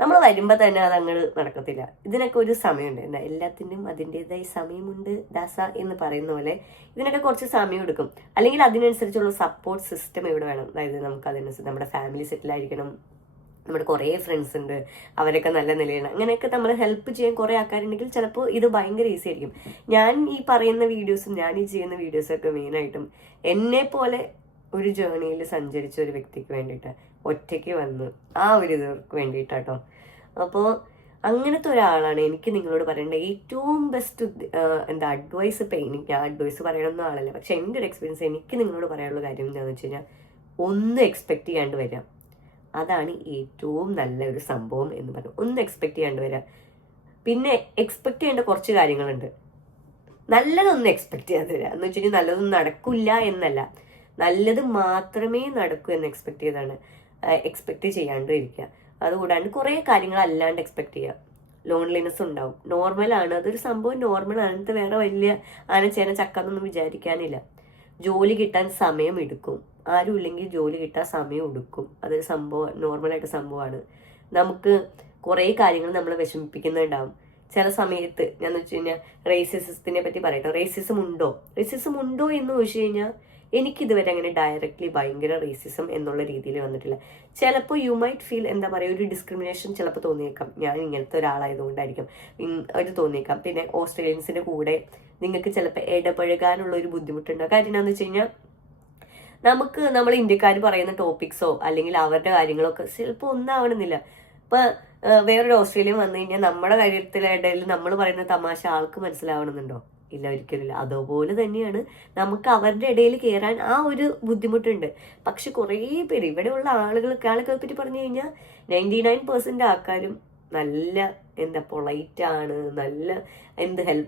നമ്മൾ വരുമ്പോൾ തന്നെ അത് അങ്ങോട്ട് നടക്കത്തില്ല. ഇതിനൊക്കെ ഒരു സമയമുണ്ട്. എന്താ, എല്ലാത്തിനും അതിൻ്റെതായ സമയമുണ്ട് ദാസ എന്ന് പറയുന്ന പോലെ ഇതിനൊക്കെ കുറച്ച് സമയം എടുക്കും. അല്ലെങ്കിൽ അതിനനുസരിച്ചുള്ള സപ്പോർട്ട് സിസ്റ്റം ഇവിടെ വേണം. അതായത് നമുക്ക് അതിനനുസരിച്ച് നമ്മുടെ ഫാമിലി സെറ്റിലായിരിക്കണം, നമ്മുടെ കുറേ ഫ്രണ്ട്സ് ഉണ്ട്, അവരൊക്കെ നല്ല നിലയാണ്, അങ്ങനെയൊക്കെ നമ്മൾ ഹെൽപ്പ് ചെയ്യാൻ കുറേ ആൾക്കാരുണ്ടെങ്കിൽ ചിലപ്പോൾ ഇത് ഭയങ്കര ഈസി ആയിരിക്കും. ഞാൻ ഈ പറയുന്ന വീഡിയോസും ഞാൻ ഈ ചെയ്യുന്ന വീഡിയോസൊക്കെ മെയിനായിട്ടും എന്നെ പോലെ ഒരു ജേർണിയിൽ സഞ്ചരിച്ച ഒരു വ്യക്തിക്ക് വേണ്ടിയിട്ട്, ഒറ്റയ്ക്ക് വന്ന് ആ ഒരു ഇതിർക്ക് വേണ്ടിയിട്ടാട്ടോ. അപ്പോൾ അങ്ങനത്തെ ഒരാളാണ് എനിക്ക് നിങ്ങളോട് പറയേണ്ട ഏറ്റവും ബെസ്റ്റ് അഡ്വൈസ്. ഇപ്പം എനിക്ക് ആ അഡ്വൈസ് പറയണമെന്ന ആളല്ല, പക്ഷെ എൻ്റെ ഒരു എക്സ്പീരിയൻസ് എനിക്ക് നിങ്ങളോട് പറയാനുള്ള കാര്യം എന്താണെന്ന് വെച്ച് കഴിഞ്ഞാൽ, ഒന്നും എക്സ്പെക്ട് ചെയ്യാണ്ട് വരാം. അതാണ് ഏറ്റവും നല്ലൊരു സംഭവം എന്ന് പറഞ്ഞു. ഒന്നും എക്സ്പെക്ട് ചെയ്യാണ്ട് വരാം. പിന്നെ എക്സ്പെക്ട് ചെയ്യേണ്ട കുറച്ച് കാര്യങ്ങളുണ്ട്. നല്ലതൊന്നും എക്സ്പെക്ട് ചെയ്യാതെ വരിക എന്ന് വെച്ച് കഴിഞ്ഞാൽ നല്ലതൊന്നും നടക്കില്ല എന്നല്ല, നല്ലത് മാത്രമേ നടക്കൂ എന്ന് എക്സ്പെക്ട് ചെയ്യാണ്ട് ഇരിക്കുക. അതുകൂടാണ്ട് കുറേ കാര്യങ്ങൾ അല്ലാണ്ട് എക്സ്പെക്ട് ചെയ്യുക. ലോൺലിനെസ് ഉണ്ടാവും, നോർമലാണ്, അതൊരു സംഭവം നോർമലാണ്. അങ്ങനത്തെ വേറെ വലിയ ആനച്ചേന ചക്കാന്നൊന്നും വിചാരിക്കാനില്ല. ജോലി കിട്ടാൻ സമയം എടുക്കും, ആരും ഇല്ലെങ്കിൽ ജോലി കിട്ടാൻ സമയം എടുക്കും. അതൊരു സംഭവം, നോർമലായിട്ട് സംഭവമാണ്. നമുക്ക് കുറേ കാര്യങ്ങൾ നമ്മളെ വിഷമിപ്പിക്കുന്നുണ്ടാവും ചില സമയത്ത്. ഞാൻ വെച്ച് കഴിഞ്ഞാൽ റേസിസത്തിനെ പറ്റി പറയട്ടെ. റേസിസം ഉണ്ടോ എന്ന് ചോദിച്ചു കഴിഞ്ഞാൽ എനിക്കിതുവരെ അങ്ങനെ ഡയറക്റ്റ്ലി ഭയങ്കര റേസിസം എന്നുള്ള രീതിയിൽ വന്നിട്ടില്ല. ചിലപ്പോൾ യു മൈറ്റ് ഫീൽ എന്താ പറയുക, ഒരു ഡിസ്ക്രിമിനേഷൻ ചിലപ്പോൾ തോന്നിയേക്കാം. ഞാൻ ഇങ്ങനത്തെ ഒരാളായതുകൊണ്ടായിരിക്കും അത് തോന്നിയേക്കാം. പിന്നെ ഓസ്ട്രേലിയൻസിൻ്റെ കൂടെ നിങ്ങൾക്ക് ചിലപ്പോൾ ഇടപഴകാനുള്ള ഒരു ബുദ്ധിമുട്ടുണ്ടാകും. കാര്യം എന്താണെന്ന് വെച്ച് കഴിഞ്ഞാൽ, നമുക്ക് നമ്മൾ ഇന്ത്യക്കാർ പറയുന്ന ടോപ്പിക്സോ അല്ലെങ്കിൽ അവരുടെ കാര്യങ്ങളൊക്കെ ചിലപ്പോൾ ഒന്നാവണമെന്നില്ല. ഇപ്പം വേറൊരു ഓസ്ട്രേലിയൻ വന്നു കഴിഞ്ഞാൽ നമ്മുടെ കാര്യത്തിലിടയിൽ നമ്മൾ പറയുന്ന തമാശ ആൾക്ക് മനസ്സിലാവണമെന്നുണ്ടോ? ഇല്ല, ഒരിക്കലില്ല. അതുപോലെ തന്നെയാണ് നമുക്ക് അവരുടെ ഇടയിൽ കയറാൻ ആ ഒരു ബുദ്ധിമുട്ടുണ്ട്. പക്ഷെ കുറേ പേര് ഇവിടെയുള്ള ആളുകളെ പറ്റി പറഞ്ഞു കഴിഞ്ഞാൽ 99% ആൾക്കാരും നല്ല പൊളൈറ്റാണ്, നല്ല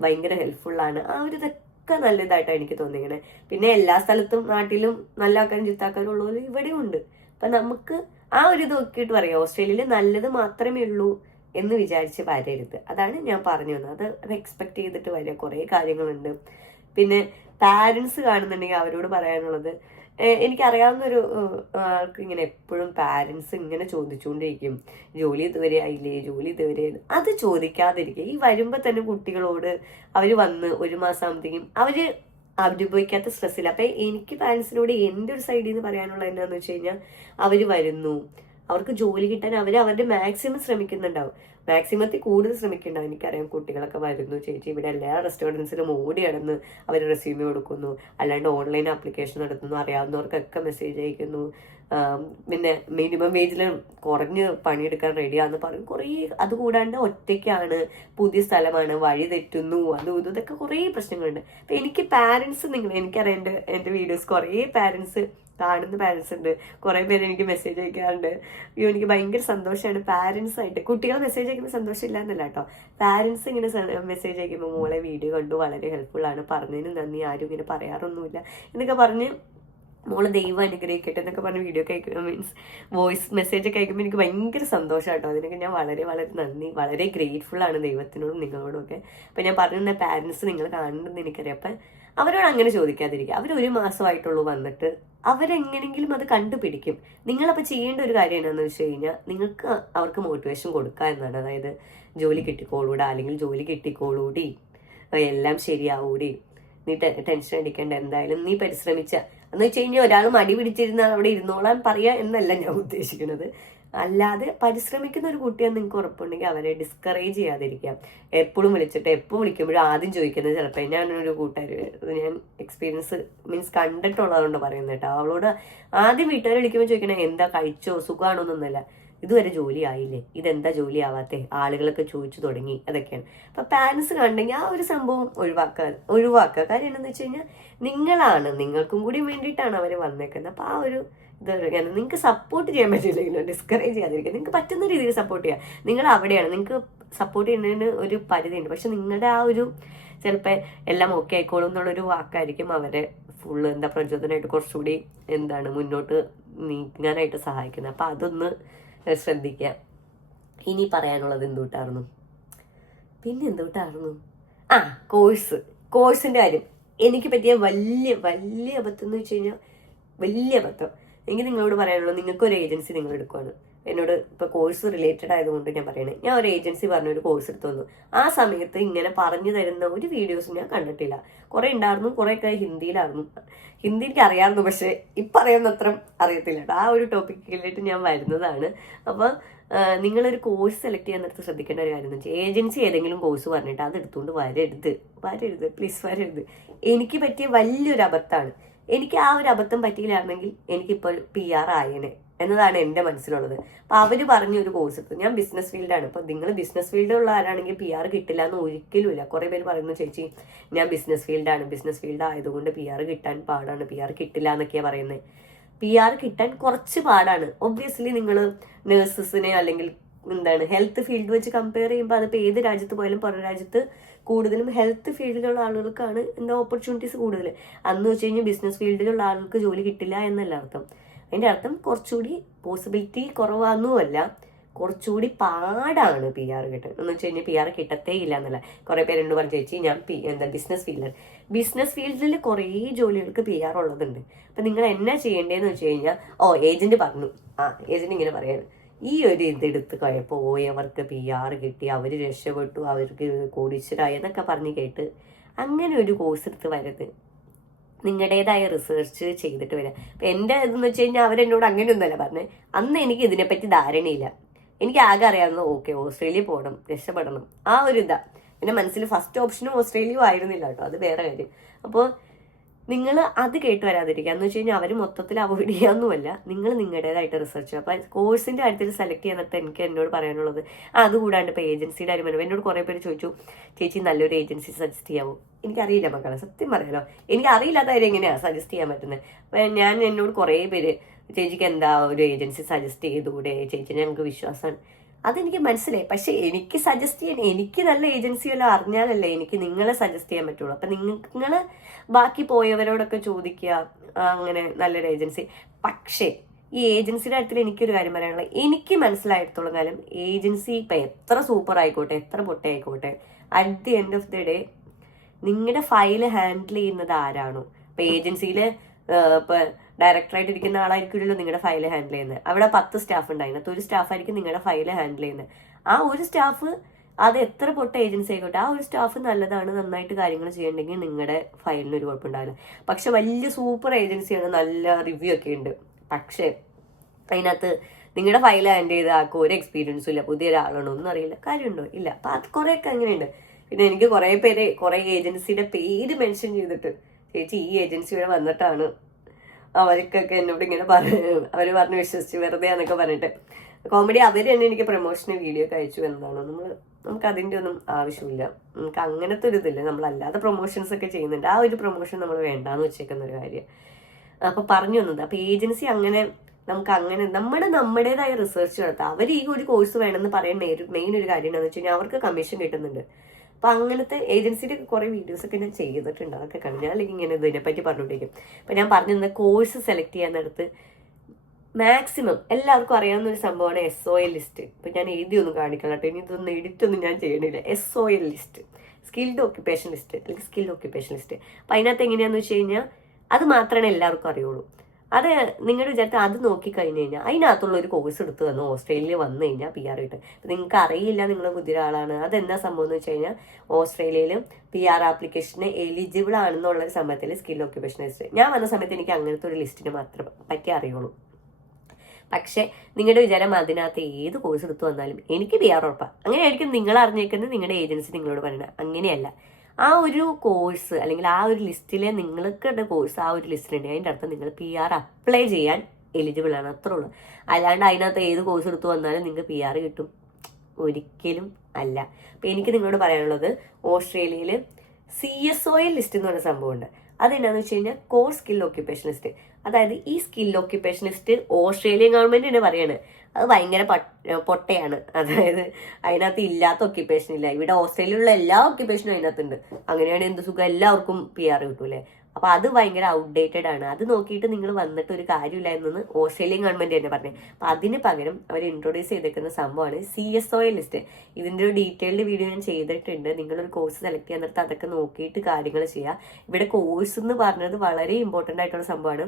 ഭയങ്കര ഹെൽപ്ഫുള്ളാണ്. ആ ഒരു ഇതൊക്കെ നല്ലതായിട്ടാണ് എനിക്ക് തോന്നിയത്. പിന്നെ എല്ലാ സ്ഥലത്തും നാട്ടിലും നല്ല ആൾക്കാരും ചിത്താക്കാരും ഉള്ളവർ ഇവിടെ ഉണ്ട്. അപ്പം നമുക്ക് ആ ഒരു ഇത് നോക്കിയിട്ട് പറയാം, ഓസ്ട്രേലിയയിൽ നല്ലത് മാത്രമേ ഉള്ളൂ എന്ന് വിചാരിച്ച് വരരുത്. അതാണ് ഞാൻ പറഞ്ഞു വന്നത്. അത് എക്സ്പെക്ട് ചെയ്തിട്ട് വരിക. കുറേ കാര്യങ്ങളുണ്ട്. പിന്നെ പാരൻസ് കാണുന്നുണ്ടെങ്കിൽ അവരോട് പറയാനുള്ളത്, എനിക്കറിയാവുന്നൊരു ആൾക്ക് ഇങ്ങനെ എപ്പോഴും പാരൻസ് ഇങ്ങനെ ചോദിച്ചുകൊണ്ടിരിക്കും, ജോലി ഇതുവരെ ആയില്ലേ, ജോലി ഇതുവരെ. അത് ചോദിക്കാതിരിക്കുക. ഈ വരുമ്പോൾ തന്നെ കുട്ടികളോട് അവർ വന്ന് 1 മാസം ആകുമ്പോഴത്തേക്കും അവർ അനുഭവിക്കാത്ത സ്ട്രെസ്സില്ല. അപ്പം എനിക്ക് പാരൻസിനോട് എൻ്റെ ഒരു സൈഡിൽ നിന്ന് പറയാനുള്ളത് എന്താണെന്ന് വെച്ച് കഴിഞ്ഞാൽ, അവർ വരുന്നു, അവർക്ക് ജോലി കിട്ടാൻ അവരുടെ മാക്സിമം ശ്രമിക്കുന്നുണ്ടാവും. മാക്സിമത്തിൽ കൂടുതൽ ശ്രമിക്കുന്നുണ്ടാവും. എനിക്കറിയാം കുട്ടികളൊക്കെ വരുന്നു, ചേച്ചി ഇവിടെ എല്ലാ റെസ്റ്റോറൻറ്റ്സിലും ഓടി കിടന്ന് അവർ റെസ്യൂമേ കൊടുക്കുന്നു, അല്ലാണ്ട് ഓൺലൈൻ ആപ്ലിക്കേഷൻ നടത്തുന്നു, അറിയാവുന്നവർക്കൊക്കെ മെസ്സേജ് അയക്കുന്നു, പിന്നെ മിനിമം വേജിൽ കുറഞ്ഞ് പണിയെടുക്കാൻ റെഡിയാന്ന് പറയും. കുറേ അതുകൂടാണ്ട് ഒറ്റയ്ക്കാണ്, പുതിയ സ്ഥലമാണ്, വഴി തെറ്റുന്നു, ഇതൊക്കെ കുറേ പ്രശ്നങ്ങളുണ്ട്. അപ്പം എനിക്ക് പാരൻസ് എനിക്കറിയാം, എൻ്റെ വീഡിയോസ് കുറേ കാണുന്ന പാരൻസ് ഉണ്ട്. കുറേ പേര് എനിക്ക് മെസ്സേജ് അയക്കാറുണ്ട്. എനിക്ക് ഭയങ്കര സന്തോഷമാണ് പാരൻസായിട്ട്. കുട്ടികൾ മെസ്സേജ് അയക്കുമ്പോൾ സന്തോഷമില്ല എന്നല്ല കേട്ടോ, പാരൻസ് ഇങ്ങനെ മെസ്സേജ് അയക്കുമ്പോൾ മോളെ വീഡിയോ കണ്ടു, വളരെ ഹെൽപ്ഫുള്ളാണ്, പറഞ്ഞതിന് നന്ദി, ആരും ഇങ്ങനെ പറയാറൊന്നുമില്ല എന്നൊക്കെ പറഞ്ഞ് മോളെ ദൈവം അനുഗ്രഹിക്കട്ടെ എന്നൊക്കെ പറഞ്ഞ് വീഡിയോ ഒക്കെ മീൻസ് വോയിസ് മെസ്സേജ് ഒക്കെ അയക്കുമ്പോൾ എനിക്ക് ഭയങ്കര സന്തോഷം കേട്ടോ. അതിനൊക്കെ ഞാൻ വളരെ വളരെ നന്ദി, വളരെ ഗ്രേറ്റ്ഫുള്ളാണ് ദൈവത്തിനോടും നിങ്ങളോടും ഒക്കെ. അപ്പം ഞാൻ പറഞ്ഞ പാരൻസ് നിങ്ങൾ കാണുന്നുണ്ടെന്ന് എനിക്കറിയാം. അപ്പം അവരോട് അങ്ങനെ ചോദിക്കാതിരിക്കുക. അവർ 1 മാസമായിട്ടുള്ളൂ വന്നിട്ട്, അവരെങ്ങനെങ്കിലും അത് കണ്ടുപിടിക്കും. നിങ്ങളപ്പോൾ ചെയ്യേണ്ട ഒരു കാര്യം എന്താണെന്ന് വെച്ച് കഴിഞ്ഞാൽ, നിങ്ങൾക്ക് അവർക്ക് മോട്ടിവേഷൻ കൊടുക്കുക എന്നാണ്. അതായത് ജോലി കിട്ടിക്കോളൂടാ, അല്ലെങ്കിൽ ജോലി കിട്ടിക്കോളൂടി, എല്ലാം ശരിയാവൂടി, നീ ടെൻഷൻ അടിക്കേണ്ട, എന്തായാലും നീ പരിശ്രമിച്ച എന്ന് വെച്ച് കഴിഞ്ഞാൽ ഒരാൾ മടി പിടിച്ചിരുന്ന അവിടെ ഇരുന്നോളാൻ പറയുക എന്നല്ല ഞാൻ ഉദ്ദേശിക്കുന്നത്. അല്ലാതെ പരിശ്രമിക്കുന്ന ഒരു കുട്ടിയെന്ന് നിങ്ങൾക്ക് ഉറപ്പുണ്ടെങ്കിൽ അവരെ ഡിസ്കറേജ് ചെയ്യാതിരിക്കാം. എപ്പോഴും എപ്പോൾ വിളിക്കുമ്പോഴും ആദ്യം ചോദിക്കുന്നത്, ചിലപ്പോൾ ഞാനൊരു കൂട്ടുകാർ, ഞാൻ എക്സ്പീരിയൻസ് മീൻസ് കണ്ടിട്ടുള്ളതുകൊണ്ട് പറയുന്നത് കേട്ടോ, അവളോട് ആദ്യം വീട്ടുകാർ വിളിക്കുമ്പോൾ ചോദിക്കണേ എന്താ കഴിച്ചോ, സുഖമാണോ എന്നൊന്നുമല്ല, ഇതുവരെ ജോലി ആയില്ലേ, ഇതെന്താ ജോലി ആവാത്തേ, ആളുകളൊക്കെ ചോദിച്ചു തുടങ്ങി, അതൊക്കെയാണ്. അപ്പം പാരൻസ് കണ്ടെങ്കിൽ ആ ഒരു സംഭവം ഒഴിവാക്കുക. കാര്യം എന്താണെന്ന് വെച്ച് കഴിഞ്ഞാൽ, നിങ്ങൾക്കും കൂടി വേണ്ടിയിട്ടാണ് അവർ വന്നേക്കുന്നത്. അപ്പം ആ ഒരു നിങ്ങൾക്ക് സപ്പോർട്ട് ചെയ്യാൻ പറ്റില്ലെങ്കിലും ഡിസ്കറേജ് ചെയ്യാതിരിക്കുക. നിങ്ങൾക്ക് പറ്റുന്ന രീതിയിൽ സപ്പോർട്ട് ചെയ്യുക. നിങ്ങൾ അവിടെയാണ്, നിങ്ങൾക്ക് സപ്പോർട്ട് ചെയ്യുന്നതിന് ഒരു പരിധിയുണ്ട്. പക്ഷെ നിങ്ങളുടെ ആ ഒരു ചിലപ്പോൾ എല്ലാം ഓക്കെ ആയിക്കോളും എന്നുള്ളൊരു വാക്കായിരിക്കും അവരെ ഫുള്ള് പ്രചോദനമായിട്ട് കുറച്ചുകൂടി മുന്നോട്ട് നീങ്ങാനായിട്ട് സഹായിക്കുന്നത്. അപ്പം അതൊന്ന് ശ്രദ്ധിക്കുക. ഇനി പറയാനുള്ളത് പിന്നെ എന്തുട്ടായിരുന്നു? ആ കോഴ്സിന്റെ കാര്യം എനിക്ക് പറ്റിയ വലിയ വലിയ അബദ്ധം എന്ന് വെച്ച് കഴിഞ്ഞാൽ വലിയ അബദ്ധം എനിക്ക് നിങ്ങളോട് പറയാനുള്ളൂ. നിങ്ങൾക്കൊരു ഏജൻസി നിങ്ങൾ എടുക്കുവാണ്. എന്നോട് ഇപ്പൊ കോഴ്സ് റിലേറ്റഡ് ആയതുകൊണ്ട് ഞാൻ പറയണേ, ഞാൻ ഒരു ഏജൻസി പറഞ്ഞൊരു കോഴ്സ് എടുത്തു വന്നു. ആ സമയത്ത് ഇങ്ങനെ പറഞ്ഞു തരുന്ന ഒരു വീഡിയോസ് ഞാൻ കണ്ടിട്ടില്ല. കുറെ ഉണ്ടായിരുന്നു, കുറെയൊക്കെ ഹിന്ദിയിലായിരുന്നു. ഹിന്ദി എനിക്ക് അറിയാമായിരുന്നു, പക്ഷെ ഇപ്പം അറിയാവുന്നത്ര അറിയത്തില്ല. ആ ഒരു ടോപ്പിക്കിലായിട്ട് ഞാൻ വരുന്നതാണ്. അപ്പൊ നിങ്ങളൊരു കോഴ്സ് സെലക്ട് ചെയ്യാൻ നേരത്ത് ശ്രദ്ധിക്കേണ്ട ഒരു കാര്യം എന്ന് വെച്ചാൽ, ഏജൻസി ഏതെങ്കിലും കോഴ്സ് പറഞ്ഞിട്ട് അത് എടുത്തുകൊണ്ട് വരരുത് പ്ലീസ് വരരുത്. എനിക്ക് പറ്റിയ വലിയൊരു അബദ്ധമാണ്. എനിക്ക് ആ ഒരു അബദ്ധം പറ്റിയില്ലായിരുന്നെങ്കിൽ എനിക്കിപ്പോൾ PR ആയേനെ എന്നതാണ് എൻ്റെ മനസ്സിലുള്ളത്. അപ്പം അവർ പറഞ്ഞ ഒരു കോഴ്സ് എടുത്തു. ഞാൻ ബിസിനസ് ഫീൽഡാണ്. അപ്പം നിങ്ങൾ ബിസിനസ് ഫീൽഡിലുള്ള ആരാണെങ്കിൽ PR കിട്ടില്ല എന്ന് ഒരിക്കലുമില്ല. കുറേ പേര് പറയുന്നു, ചേച്ചി ഞാൻ ബിസിനസ് ഫീൽഡ് ആയതുകൊണ്ട് PR കിട്ടാൻ പാടാണ്, PR കിട്ടില്ല എന്നൊക്കെയാണ് പറയുന്നത്. PR കിട്ടാൻ കുറച്ച് പാടാണ്. ഒബ്വിയസ്ലി നിങ്ങൾ നഴ്സസിനെ അല്ലെങ്കിൽ ഹെൽത്ത് ഫീൽഡ് വെച്ച് കമ്പയർ ചെയ്യുമ്പോൾ അതിപ്പോൾ ഏത് രാജ്യത്ത് പോയാലും പുറം രാജ്യത്ത് കൂടുതലും ഹെൽത്ത് ഫീൽഡിലുള്ള ആളുകൾക്കാണ് ഓപ്പർച്യൂണിറ്റീസ് കൂടുതൽ. അന്ന് വെച്ച് കഴിഞ്ഞാൽ ബിസിനസ് ഫീൽഡിലുള്ള ആളുകൾക്ക് ജോലി കിട്ടില്ല എന്നല്ല അർത്ഥം. അതിൻ്റെ അർത്ഥം കുറച്ചുകൂടി പോസിബിലിറ്റി കുറവാണെന്നുമല്ല, കുറച്ചുകൂടി പാടാണ് PR കിട്ടാൻ. എന്ന് വെച്ച് കഴിഞ്ഞാൽ PR കിട്ടത്തേ ഇല്ല എന്നല്ല. കുറേ പേരെന്നോട് പറഞ്ഞു, ചേച്ചി ഞാൻ ബിസിനസ് ഫീൽഡിൽ കുറേ ജോലികൾക്ക് PR ഉള്ളതുണ്ട്. അപ്പം നിങ്ങൾ എന്നാ ചെയ്യേണ്ടതെന്ന് വെച്ച് കഴിഞ്ഞാൽ, ഏജന്റ് പറഞ്ഞു, ഏജന്റ് ഇങ്ങനെ പറയാണ്, ഈ ഒരു ഇതെടുത്ത് പോയവർക്ക് PR കിട്ടി, അവർ രക്ഷപ്പെട്ടു, അവർക്ക് കോടീശ്വരായി എന്നൊക്കെ പറഞ്ഞ് കേട്ട് അങ്ങനെ ഒരു കോഴ്സ് എടുത്ത് വരരുത്. നിങ്ങളുടേതായ റിസർച്ച് ചെയ്തിട്ട് വരാം. അപ്പം എൻ്റെ ഇതെന്ന് വെച്ച് കഴിഞ്ഞാൽ അവരെന്നോട് അങ്ങനെയൊന്നുമല്ല പറഞ്ഞത്. അന്ന് എനിക്ക് ഇതിനെപ്പറ്റി ധാരണയില്ല. എനിക്ക് ആകെ അറിയാവുന്ന ഓസ്ട്രേലിയ പോകണം, രക്ഷപ്പെടണം, ആ ഒരു ഇതാ. പിന്നെ മനസ്സിൽ ഫസ്റ്റ് ഓപ്ഷനും ഓസ്ട്രേലിയ ആയിരുന്നില്ല കേട്ടോ, അത് വേറെ കാര്യം. അപ്പോൾ നിങ്ങൾ അത് കേട്ട് വരാതിരിക്കുക. എന്ന് വെച്ച് കഴിഞ്ഞാൽ അവർ മൊത്തത്തിൽ അവോയ്ഡ് ചെയ്യാമെന്നുമല്ല, നിങ്ങൾ നിങ്ങളുടേതായിട്ട് റിസർച്ച് ചെയ്യുക. അപ്പം കോഴ്സിൻ്റെ കാര്യത്തിൽ സെലക്ട് ചെയ്യാന്നിട്ട് എനിക്ക് എന്നോട് പറയാനുള്ളത് അതുകൂടാണ്ട് ഇപ്പോൾ ഏജൻസിയുടെ കാര്യം വരുമ്പോൾ എന്നോട് കുറേ പേര് ചോദിച്ചു, ചേച്ചി നല്ലൊരു ഏജൻസി സജസ്റ്റ് ചെയ്യാവോ? എനിക്കറിയില്ല മക്കളെ, സത്യം പറയാലോ, എനിക്കറിയില്ലാത്ത കാര്യം എങ്ങനെയാണ് സജസ്റ്റ് ചെയ്യാൻ പറ്റുന്നത്. അപ്പം എന്നോട് കുറേ പേര്, ചേച്ചിക്ക് എന്താ ഒരു ഏജൻസി സജസ്റ്റ് ചെയ്തുകൂടെ ചേച്ചി, ഞങ്ങൾക്ക് വിശ്വാസമാണ്. അതെനിക്ക് മനസ്സിലായി. പക്ഷെ എനിക്ക് സജസ്റ്റ് ചെയ്യാൻ, എനിക്ക് നല്ല ഏജൻസി വല്ലതും അറിഞ്ഞാലല്ലേ എനിക്ക് നിങ്ങളെ സജസ്റ്റ് ചെയ്യാൻ പറ്റുള്ളൂ. അപ്പം നിങ്ങൾ ബാക്കി പോയവരോടൊക്കെ ചോദിക്കുക അങ്ങനെ നല്ലൊരു ഏജൻസി. പക്ഷേ ഈ ഏജൻസിയുടെ കാര്യത്തിൽ എനിക്കൊരു കാര്യം പറയാനുള്ളത്, എനിക്ക് മനസ്സിലായിടത്തോളം കാലം ഏജൻസി ഇപ്പം എത്ര സൂപ്പർ ആയിക്കോട്ടെ, എത്ര പൊട്ടയായിക്കോട്ടെ, at the end of the day നിങ്ങളുടെ ഫയൽ ഹാൻഡിൽ ചെയ്യുന്നത് ആരാണോ, ഇപ്പം ഏജൻസിയിൽ ഇപ്പം ഡയറക്ടറായിട്ട് ഇരിക്കുന്ന ആളായിരിക്കുമല്ലോ നിങ്ങളുടെ ഫയൽ ഹാൻഡിൽ ചെയ്യുന്നത്. അവിടെ 10 സ്റ്റാഫ് ഉണ്ട്, അതിനകത്ത് ഒരു സ്റ്റാഫായിരിക്കും നിങ്ങളുടെ ഫയൽ ഹാൻഡിൽ ചെയ്യുന്നത്. ആ ഒരു സ്റ്റാഫ്, അത് എത്ര പൊട്ട ഏജൻസി ആയിക്കോട്ടെ, ആ ഒരു സ്റ്റാഫ് നല്ലതാണ്, നന്നായിട്ട് കാര്യങ്ങൾ ചെയ്യണമെങ്കിൽ നിങ്ങളുടെ ഫയലിന് ഒരു കുഴപ്പമുണ്ടാവില്ല. പക്ഷെ വലിയ സൂപ്പർ ഏജൻസിയാണ്, നല്ല റിവ്യൂ ഒക്കെ ഉണ്ട്, പക്ഷേ അതിനകത്ത് നിങ്ങളുടെ ഫയൽ ഹാൻഡിൽ ചെയ്ത ആൾക്ക് ഒരു എക്സ്പീരിയൻസും ഇല്ല, പുതിയ ഒരാളാണോ ഒന്നും അറിയില്ല, കാര്യമുണ്ടോ ഇല്ല. അപ്പം അത് കുറേയൊക്കെ അങ്ങനെയുണ്ട്. പിന്നെ എനിക്ക് കുറേ ഏജൻസിയുടെ പേര് മെൻഷൻ ചെയ്തിട്ട്, ചേച്ചി ഈ ഏജൻസി ഇവിടെ വന്നിട്ടാണ് അവർക്കൊക്കെ എന്നോട് ഇങ്ങനെ അവർ പറഞ്ഞ് വിശ്വസിച്ച് വെറുതെ എന്നൊക്കെ പറഞ്ഞിട്ട് കോമഡി. അവർ തന്നെ എനിക്ക് പ്രൊമോഷന് വീഡിയോ ഒക്കെ അയച്ചു എന്നതാണ്. നമുക്ക് അതിൻ്റെ ഒന്നും ആവശ്യമില്ല. നമുക്ക് അങ്ങനത്തെ ഒരു ഇതില്ല. നമ്മളല്ലാതെ പ്രൊമോഷൻസ് ഒക്കെ ചെയ്യുന്നുണ്ട്, ആ ഒരു പ്രൊമോഷൻ നമ്മൾ വേണ്ടാന്ന് വെച്ചേക്കുന്ന ഒരു കാര്യം. അപ്പോൾ പറഞ്ഞു വന്നത്, അപ്പോൾ ഏജൻസി അങ്ങനെ നമുക്ക് അങ്ങനെ നമ്മുടേതായ റിസർച്ച് നടത്താം. അവർ ഈ ഒരു കോഴ്സ് വേണമെന്ന് പറയാൻ മെയിൻ ഒരു കാര്യം എന്താണെന്ന് വെച്ച് കഴിഞ്ഞാൽ അവർക്ക് കമ്മീഷൻ കിട്ടുന്നുണ്ട്. അപ്പം അങ്ങനത്തെ ഏജൻസിയുടെ കുറേ വീഡിയോസൊക്കെ ഞാൻ ചെയ്തിട്ടുണ്ട്, അതൊക്കെ കണ്ടു. ഞാൻ അല്ലെങ്കിൽ ഇങ്ങനെ ഇതിനെപ്പറ്റി പറഞ്ഞുകൊണ്ടിരിക്കും. അപ്പം ഞാൻ പറഞ്ഞിരുന്ന കോഴ്സ് സെലക്ട് ചെയ്യാൻ നേരത്ത് മാക്സിമം എല്ലാവർക്കും അറിയാവുന്ന ഒരു സംഭവമാണ് SOL ലിസ്റ്റ്. ഇപ്പം ഞാൻ എഴുതിയൊന്നും കാണിക്കണം കേട്ടോ, ഇനി ഇതൊന്നും എഡിറ്റൊന്നും ഞാൻ ചെയ്യണില്ല. SOL list, skilled occupation list അല്ലെങ്കിൽ സ്കിൽഡ് ഓക്യുപ്പേഷൻ ലിസ്റ്റ്. അപ്പം അതിനകത്ത് എങ്ങനെയാണെന്ന് വെച്ച് കഴിഞ്ഞാൽ അത് മാത്രമേ എല്ലാവർക്കും അറിയുള്ളൂ. അത് നിങ്ങളുടെ വിചാരത്തിൽ അത് നോക്കിക്കഴിഞ്ഞ് കഴിഞ്ഞാൽ അതിനകത്തുള്ള ഒരു കോഴ്സ് എടുത്ത് വന്ന് ഓസ്ട്രേലിയയിൽ വന്നു കഴിഞ്ഞാൽ PR കിട്ടും. അപ്പം നിങ്ങൾക്ക് അറിയില്ല, നിങ്ങൾ പുതിയ ആളാണ്, അതെന്താ സംഭവം എന്ന് വെച്ച് കഴിഞ്ഞാൽ ഓസ്ട്രേലിയയിൽ PR ആപ്ലിക്കേഷന് എലിജിബിൾ ആണെന്നുള്ളൊരു സമയത്തിൽ സ്കിൽ ഓക്യുപ്പേഷൻ ലിസ്റ്റ്, ഞാൻ വന്ന സമയത്ത് എനിക്ക് അങ്ങനത്തെ ഒരു ലിസ്റ്റിന് മാത്രം പറ്റി അറിയുള്ളൂ. പക്ഷേ നിങ്ങളുടെ വിചാരം അതിനകത്ത് ഏത് കോഴ്സ് എടുത്തു വന്നാലും എനിക്ക് PR ഉറപ്പാണ്. അങ്ങനെയായിരിക്കും നിങ്ങൾ അറിഞ്ഞേക്കുന്നത്, നിങ്ങളുടെ ഏജൻസി നിങ്ങളോട് പറയുന്നത്. അങ്ങനെയല്ല, ആ ഒരു കോഴ്സ് അല്ലെങ്കിൽ ആ ഒരു ലിസ്റ്റിലെ നിങ്ങൾക്കുടെ കോഴ്സ് ആ ഒരു ലിസ്റ്റിലുണ്ട്, അതിൻ്റെ അർത്ഥം നിങ്ങൾ PR അപ്ലൈ ചെയ്യാൻ എലിജിബിൾ ആണ്, അത്രേ ഉള്ളൂ. അല്ലാണ്ട് അതിനകത്ത് ഏത് കോഴ്സ് എടുത്തു വന്നാലും നിങ്ങൾക്ക് PR കിട്ടും, ഒരിക്കലും അല്ല. അപ്പം എനിക്ക് നിങ്ങളോട് പറയാനുള്ളത്, ഓസ്ട്രേലിയയിൽ CSOL ലിസ്റ്റ് എന്ന് പറഞ്ഞ സംഭവമുണ്ട്. അതെന്നാന്ന് വെച്ച് കഴിഞ്ഞാൽ കോർ സ്കിൽ ഓക്യുപ്പേഷൻ ലിസ്റ്റ്. അതായത് ഈ skill occupation list Australian government തന്നെ പറയാണ് അത് ഭയങ്കര പൊട്ടയാണ്. അതായത് അതിനകത്ത് ഇല്ലാത്ത ഓക്യുപ്പേഷൻ ഇല്ല. ഇവിടെ ഓസ്ട്രേലിയയിലുള്ള എല്ലാ ഓക്യുപ്പേഷനും അതിനകത്തുണ്ട്. അങ്ങനെയാണ് എന്ത് സുഖം, എല്ലാവർക്കും PR കിട്ടൂലേ. അപ്പോൾ അത് ഭയങ്കര ഔട്ട്ഡേറ്റഡ് ആണ്. അത് നോക്കിയിട്ട് നിങ്ങൾ വന്നിട്ട് ഒരു കാര്യമില്ല എന്ന് ഓസ്ട്രേലിയൻ ഗവൺമെന്റ് തന്നെ പറഞ്ഞു. അപ്പം അതിന് പകരം അവർ ഇൻട്രൊഡ്യൂസ് ചെയ്തേക്കുന്ന സംഭവമാണ് CSOA ലിസ്റ്റ്. ഇതിൻ്റെ ഒരു ഡീറ്റെയിൽഡ് വീഡിയോ ഞാൻ ചെയ്തിട്ടുണ്ട്. നിങ്ങളൊരു കോഴ്സ് സെലക്ട് ചെയ്യാൻ നേരത്ത് അതൊക്കെ നോക്കിയിട്ട് കാര്യങ്ങൾ ചെയ്യുക. ഇവിടെ കോഴ്സ് എന്ന് പറഞ്ഞത് വളരെ ഇമ്പോർട്ടൻ്റ് ആയിട്ടുള്ള സംഭവമാണ്.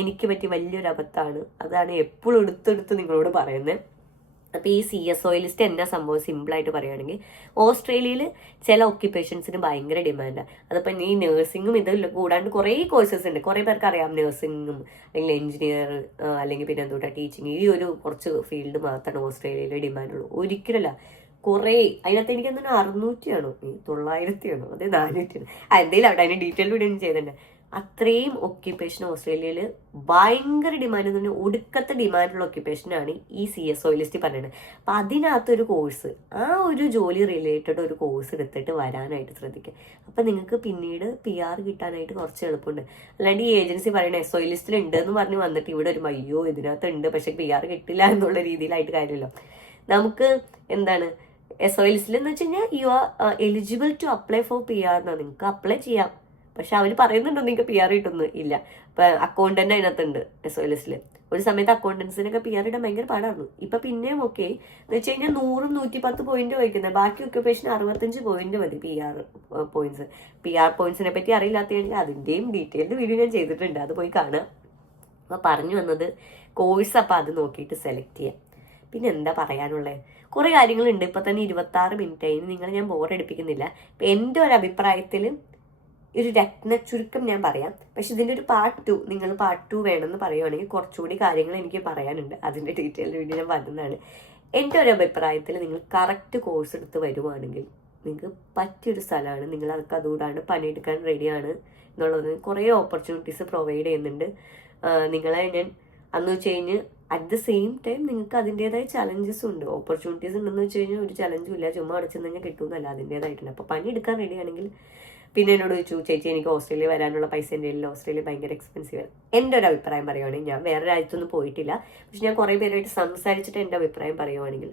എനിക്ക് പറ്റിയ വലിയൊരു അബദ്ധമാണ്. അതാണ് എപ്പോഴും എടുത്തെടുത്ത് നിങ്ങളോട് പറയുന്നത്. അപ്പോൾ ഈ CSOA ലിസ്റ്റ് എന്നാ സംഭവം സിമ്പിളായിട്ട് പറയുകയാണെങ്കിൽ, ഓസ്ട്രേലിയയിൽ ചില ഒക്യുപ്പേഷൻസിന് ഭയങ്കര ഡിമാൻഡാണ്. അതിപ്പോൾ ഈ നഴ്സിംഗും ഇത് കൂടാണ്ട് കുറേ കോഴ്സസ് ഉണ്ട്. കുറേ പേർക്ക് അറിയാം നഴ്സിംഗും അല്ലെങ്കിൽ എഞ്ചിനീയർ അല്ലെങ്കിൽ പിന്നെ എന്തുകൊണ്ടാ ടീച്ചിങ്, ഈ ഒരു കുറച്ച് ഫീൽഡ് മാത്രമാണ് ഓസ്ട്രേലിയയിൽ ഡിമാൻഡുള്ളൂ. ഒരിക്കലല്ല, കുറേ. അതിനകത്ത് എനിക്ക് എന്താണ് 600 ആണോ 900 ആണോ അതെ 400 എന്തെങ്കിലും അവിടെ അതിന് ഡീറ്റെയിൽ വീഡിയോ ചെയ്തിട്ടുണ്ട്. അത്രയും ഒക്യുപ്പേഷൻ ഓസ്ട്രേലിയയിൽ ഭയങ്കര ഡിമാൻഡ് എന്ന് പറഞ്ഞാൽ ഒടുക്കത്തെ ഡിമാൻഡുള്ള ഒക്യുപ്പേഷനാണ് ഈ CSOA ലിസ്റ്റ് പറയുന്നത്. അപ്പം അതിനകത്തൊരു കോഴ്സ്, ആ ഒരു ജോലി റിലേറ്റഡ് ഒരു കോഴ്സ് എടുത്തിട്ട് വരാനായിട്ട് ശ്രദ്ധിക്കുക. അപ്പം നിങ്ങൾക്ക് പിന്നീട് PR കിട്ടാനായിട്ട് കുറച്ച് എളുപ്പമുണ്ട്. അല്ലാണ്ട് ഈ ഏജൻസി പറയുന്ന SOA ലിസ്റ്റിൽ ഉണ്ട് എന്ന് പറഞ്ഞ് വന്നിട്ട് ഇവിടെ ഒരു അയ്യോ ഇതിനകത്ത് ഉണ്ട് പക്ഷെ PR കിട്ടില്ല എന്നുള്ള രീതിയിലായിട്ട് കാര്യമല്ലോ. നമുക്ക് എന്താണ് SOA ലിസ്റ്റിൽ എന്ന് വെച്ച് കഴിഞ്ഞാൽ you are eligible to apply for PR എന്നാണ്. നിങ്ങൾക്ക് അപ്ലൈ ചെയ്യാം, പക്ഷെ അവർ പറയുന്നുണ്ടോ നിങ്ങൾക്ക് PR കിട്ടുന്നു ഇല്ല. ഇപ്പം അക്കൗണ്ടന്റ് അതിനകത്തുണ്ട് SOA ലിസ്റ്റിൽ. ഒരു സമയത്ത് അക്കൗണ്ടൻസിനൊക്കെ PR ഇടാൻ ഭയങ്കര പാടായിരുന്നു. ഇപ്പം പിന്നെയും ഓക്കെ എന്ന് വെച്ച് കഴിഞ്ഞാൽ 100 110 പോയിന്റ് വയ്ക്കുന്നത്. ബാക്കി ഒക്യുപ്പേഷൻ 65 പോയിന്റ് മതി PR പോയിന്റ്സ്. PR പോയിന്റ്സിനെ പറ്റി അറിയില്ലാത്തതാണെങ്കിൽ അതിൻ്റെയും ഡീറ്റെയിൽഡ് വീഡിയോ ഞാൻ ചെയ്തിട്ടുണ്ട്, അത് പോയി കാണുക. അപ്പോൾ പറഞ്ഞു വന്നത് കോഴ്സ്, അപ്പം അത് നോക്കിയിട്ട് സെലക്ട് ചെയ്യാം. പിന്നെ എന്താ പറയാനുള്ളത്, കുറേ കാര്യങ്ങളുണ്ട്. ഇപ്പം തന്നെ 26 മിനിറ്റ് ആയി. നിങ്ങളെ ഞാൻ ബോറടിപ്പിക്കുന്നില്ല. ഇപ്പം എൻ്റെ ഒരു അഭിപ്രായത്തിൽ ഒരു രത്ന ചുരുക്കം ഞാൻ പറയാം. പക്ഷെ ഇതിൻ്റെ ഒരു പാർട്ട് 2, നിങ്ങൾ പാർട്ട് 2 വേണമെന്ന് പറയുവാണെങ്കിൽ കുറച്ചുകൂടി കാര്യങ്ങൾ എനിക്ക് പറയാനുണ്ട്. അതിൻ്റെ ഡീറ്റെയിൽഡ് വീഡിയോ ഞാൻ വരുന്നതാണ്. എൻ്റെ ഒരു അഭിപ്രായത്തിൽ നിങ്ങൾ കറക്റ്റ് കോഴ്സ് എടുത്ത് വരുവാണെങ്കിൽ നിങ്ങൾക്ക് പറ്റിയൊരു സ്ഥലമാണ്. നിങ്ങൾ അതൊക്കെ അതുകൂടാണ് പണിയെടുക്കാൻ റെഡിയാണ് എന്നുള്ളത് കുറേ ഓപ്പർച്യൂണിറ്റീസ് പ്രൊവൈഡ് ചെയ്യുന്നുണ്ട്. നിങ്ങളെ ഞാൻ അന്ന് വെച്ച് കഴിഞ്ഞ് അറ്റ് ദ സെയിം ടൈം നിങ്ങൾക്ക് അതിൻ്റെതായ ചലഞ്ചസും ഉണ്ട്. ഓപ്പർച്യൂണിറ്റീസ് ഉണ്ടെന്ന് വെച്ച് കഴിഞ്ഞാൽ ഒരു ചലഞ്ചും ഇല്ല, ചുമ്മാ അടച്ചെന്ന് കഴിഞ്ഞാൽ കിട്ടുമെന്നല്ല, അതിൻ്റെതായിട്ടുണ്ട്. അപ്പോൾ പണിയെടുക്കാൻ റെഡിയാണെങ്കിൽ പിന്നെ എന്നോട് ചോദിച്ചു ചേച്ചി എനിക്ക് ഓസ്ട്രേലിയ വരാനുള്ള പൈസ എൻ്റെ ഇല്ല, ഓസ്ട്രേലിയ ഭയങ്കര എക്സ്പെൻസീവ്. എൻ്റെ ഒരു അഭിപ്രായം പറയുവാണെങ്കിൽ, ഞാൻ വേറെ രാജ്യത്തൊന്നും പോയിട്ടില്ല, പക്ഷെ ഞാൻ കുറേ പേരായിട്ട് സംസാരിച്ചിട്ട് എൻ്റെ അഭിപ്രായം പറയുവാണെങ്കിൽ,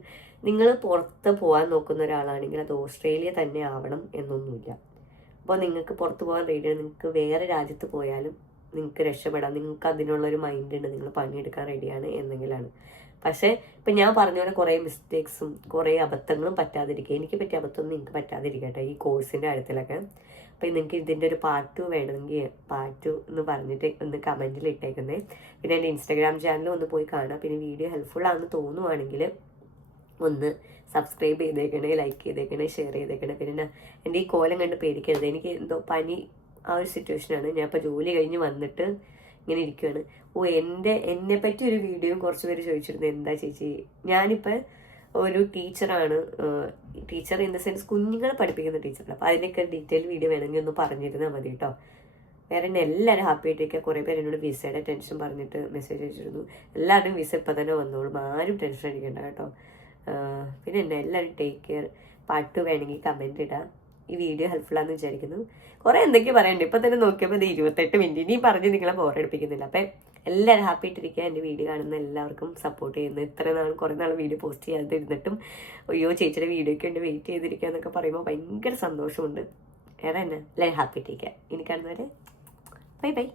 നിങ്ങൾ പുറത്ത് പോകാൻ നോക്കുന്ന ഒരാളാണെങ്കിൽ അത് ഓസ്ട്രേലിയ തന്നെ ആവണം എന്നൊന്നുമില്ല. അപ്പോൾ നിങ്ങൾക്ക് പുറത്ത് പോകാൻ റെഡിയാണ്, നിങ്ങൾക്ക് വേറെ രാജ്യത്ത് പോയാലും നിങ്ങൾക്ക് രക്ഷപ്പെടാം. നിങ്ങൾക്ക് അതിനുള്ളൊരു മൈൻഡ് ഉണ്ട്, നിങ്ങൾ പണിയെടുക്കാൻ റെഡിയാണ് എന്നെങ്കിലാണ്. പക്ഷേ ഇപ്പം ഞാൻ പറഞ്ഞ പോലെ കുറേ മിസ്റ്റേക്സും കുറേ അബദ്ധങ്ങളും പറ്റാതിരിക്കുക. എനിക്ക് പറ്റിയ അബദ്ധമൊന്നും നിങ്ങൾക്ക് പറ്റാതിരിക്കട്ടെ ഈ കോഴ്സിൻ്റെ കാര്യത്തിലൊക്കെ. അപ്പം നിങ്ങൾക്ക് ഇതിൻ്റെ ഒരു പാർട്ട് 2 വേണമെങ്കിൽ പാർട്ട് 2 എന്ന് പറഞ്ഞിട്ട് ഒന്ന് കമൻറ്റിൽ ഇട്ടേക്കുന്നേ. പിന്നെ എൻ്റെ ഇൻസ്റ്റാഗ്രാം ചാനലും ഒന്ന് പോയി കാണാം. പിന്നെ വീഡിയോ ഹെൽപ്ഫുൾ ആണെന്ന് തോന്നുവാണെങ്കിൽ ഒന്ന് സബ്സ്ക്രൈബ് ചെയ്തേക്കണേ, ലൈക്ക് ചെയ്തേക്കണേ, ഷെയർ ചെയ്തേക്കണേ. പിന്നെ എൻ്റെ ഈ കോലം കണ്ട് പേടിക്കരുത്. എനിക്ക് എന്തോ പനി ആ ഒരു സിറ്റുവേഷനാണ്. ഞാൻ ഇപ്പോൾ ജോലി കഴിഞ്ഞ് വന്നിട്ട് ഇങ്ങനെ ഇരിക്കുകയാണ്. എന്നെപ്പറ്റി ഒരു വീഡിയോയും കുറച്ച് പേര് ചോദിച്ചിരുന്നു, എന്താ ചേച്ചി ഞാനിപ്പോൾ ഒരു ടീച്ചറാണ്, ടീച്ചർ ഇൻ ദ സെൻസ് കുഞ്ഞുങ്ങളെ പഠിപ്പിക്കുന്ന ടീച്ചറാണ്. അപ്പോൾ അതിനൊക്കെ ഡീറ്റെയിൽ വീഡിയോ വേണമെങ്കിൽ ഒന്ന് പറഞ്ഞിരുന്നാൽ മതി കേട്ടോ. വേറെ എന്നെ എല്ലാവരും ഹാപ്പി ആയിട്ടിരിക്കുക. കുറേ പേര് എന്നോട് വിസയുടെ ടെൻഷൻ പറഞ്ഞിട്ട് മെസ്സേജ് അയച്ചിരുന്നു. എല്ലാവരും വിസ ഇപ്പം തന്നെ വന്നോളും, ആരും ടെൻഷൻ അടിക്കണ്ട കേട്ടോ. പിന്നെ എന്നെ എല്ലാവരും ടേക്ക് കെയർ. പാർട്ട് 2 വേണമെങ്കിൽ കമൻറ്റ് ഇടാം. ഈ വീഡിയോ ഹെൽപ്ഫുൾ ആണെന്ന് വിചാരിക്കുന്നു. കുറേ എന്തൊക്കെയോ പറയണ്ട്. ഇപ്പം തന്നെ നോക്കിയപ്പോൾ ഇത് 28 മിനിറ്റ്, ഇനിയും പറഞ്ഞ് നിങ്ങളെ ബോറടിപ്പിക്കുന്നില്ല. അപ്പം എല്ലാവരും ഹാപ്പി ആയിട്ടിരിക്കുക. എൻ്റെ വീഡിയോ കാണുന്ന എല്ലാവർക്കും സപ്പോർട്ട് ചെയ്യുന്നു. ഇത്ര നാൾ കുറേ നാൾ വീഡിയോ പോസ്റ്റ് ചെയ്യാതിരുന്നിട്ടും അയ്യോ ചേച്ചിയുടെ വീഡിയോയ്ക്ക് വേണ്ടി വെയിറ്റ് ചെയ്തിരിക്കുക എന്നൊക്കെ പറയുമ്പോൾ ഭയങ്കര സന്തോഷമുണ്ട്. വേറെ തന്നെ എല്ലാവരും ഹാപ്പി ആയിട്ടിരിക്കുക. ഇനി കാണുന്നവരെ ബൈ ബൈ.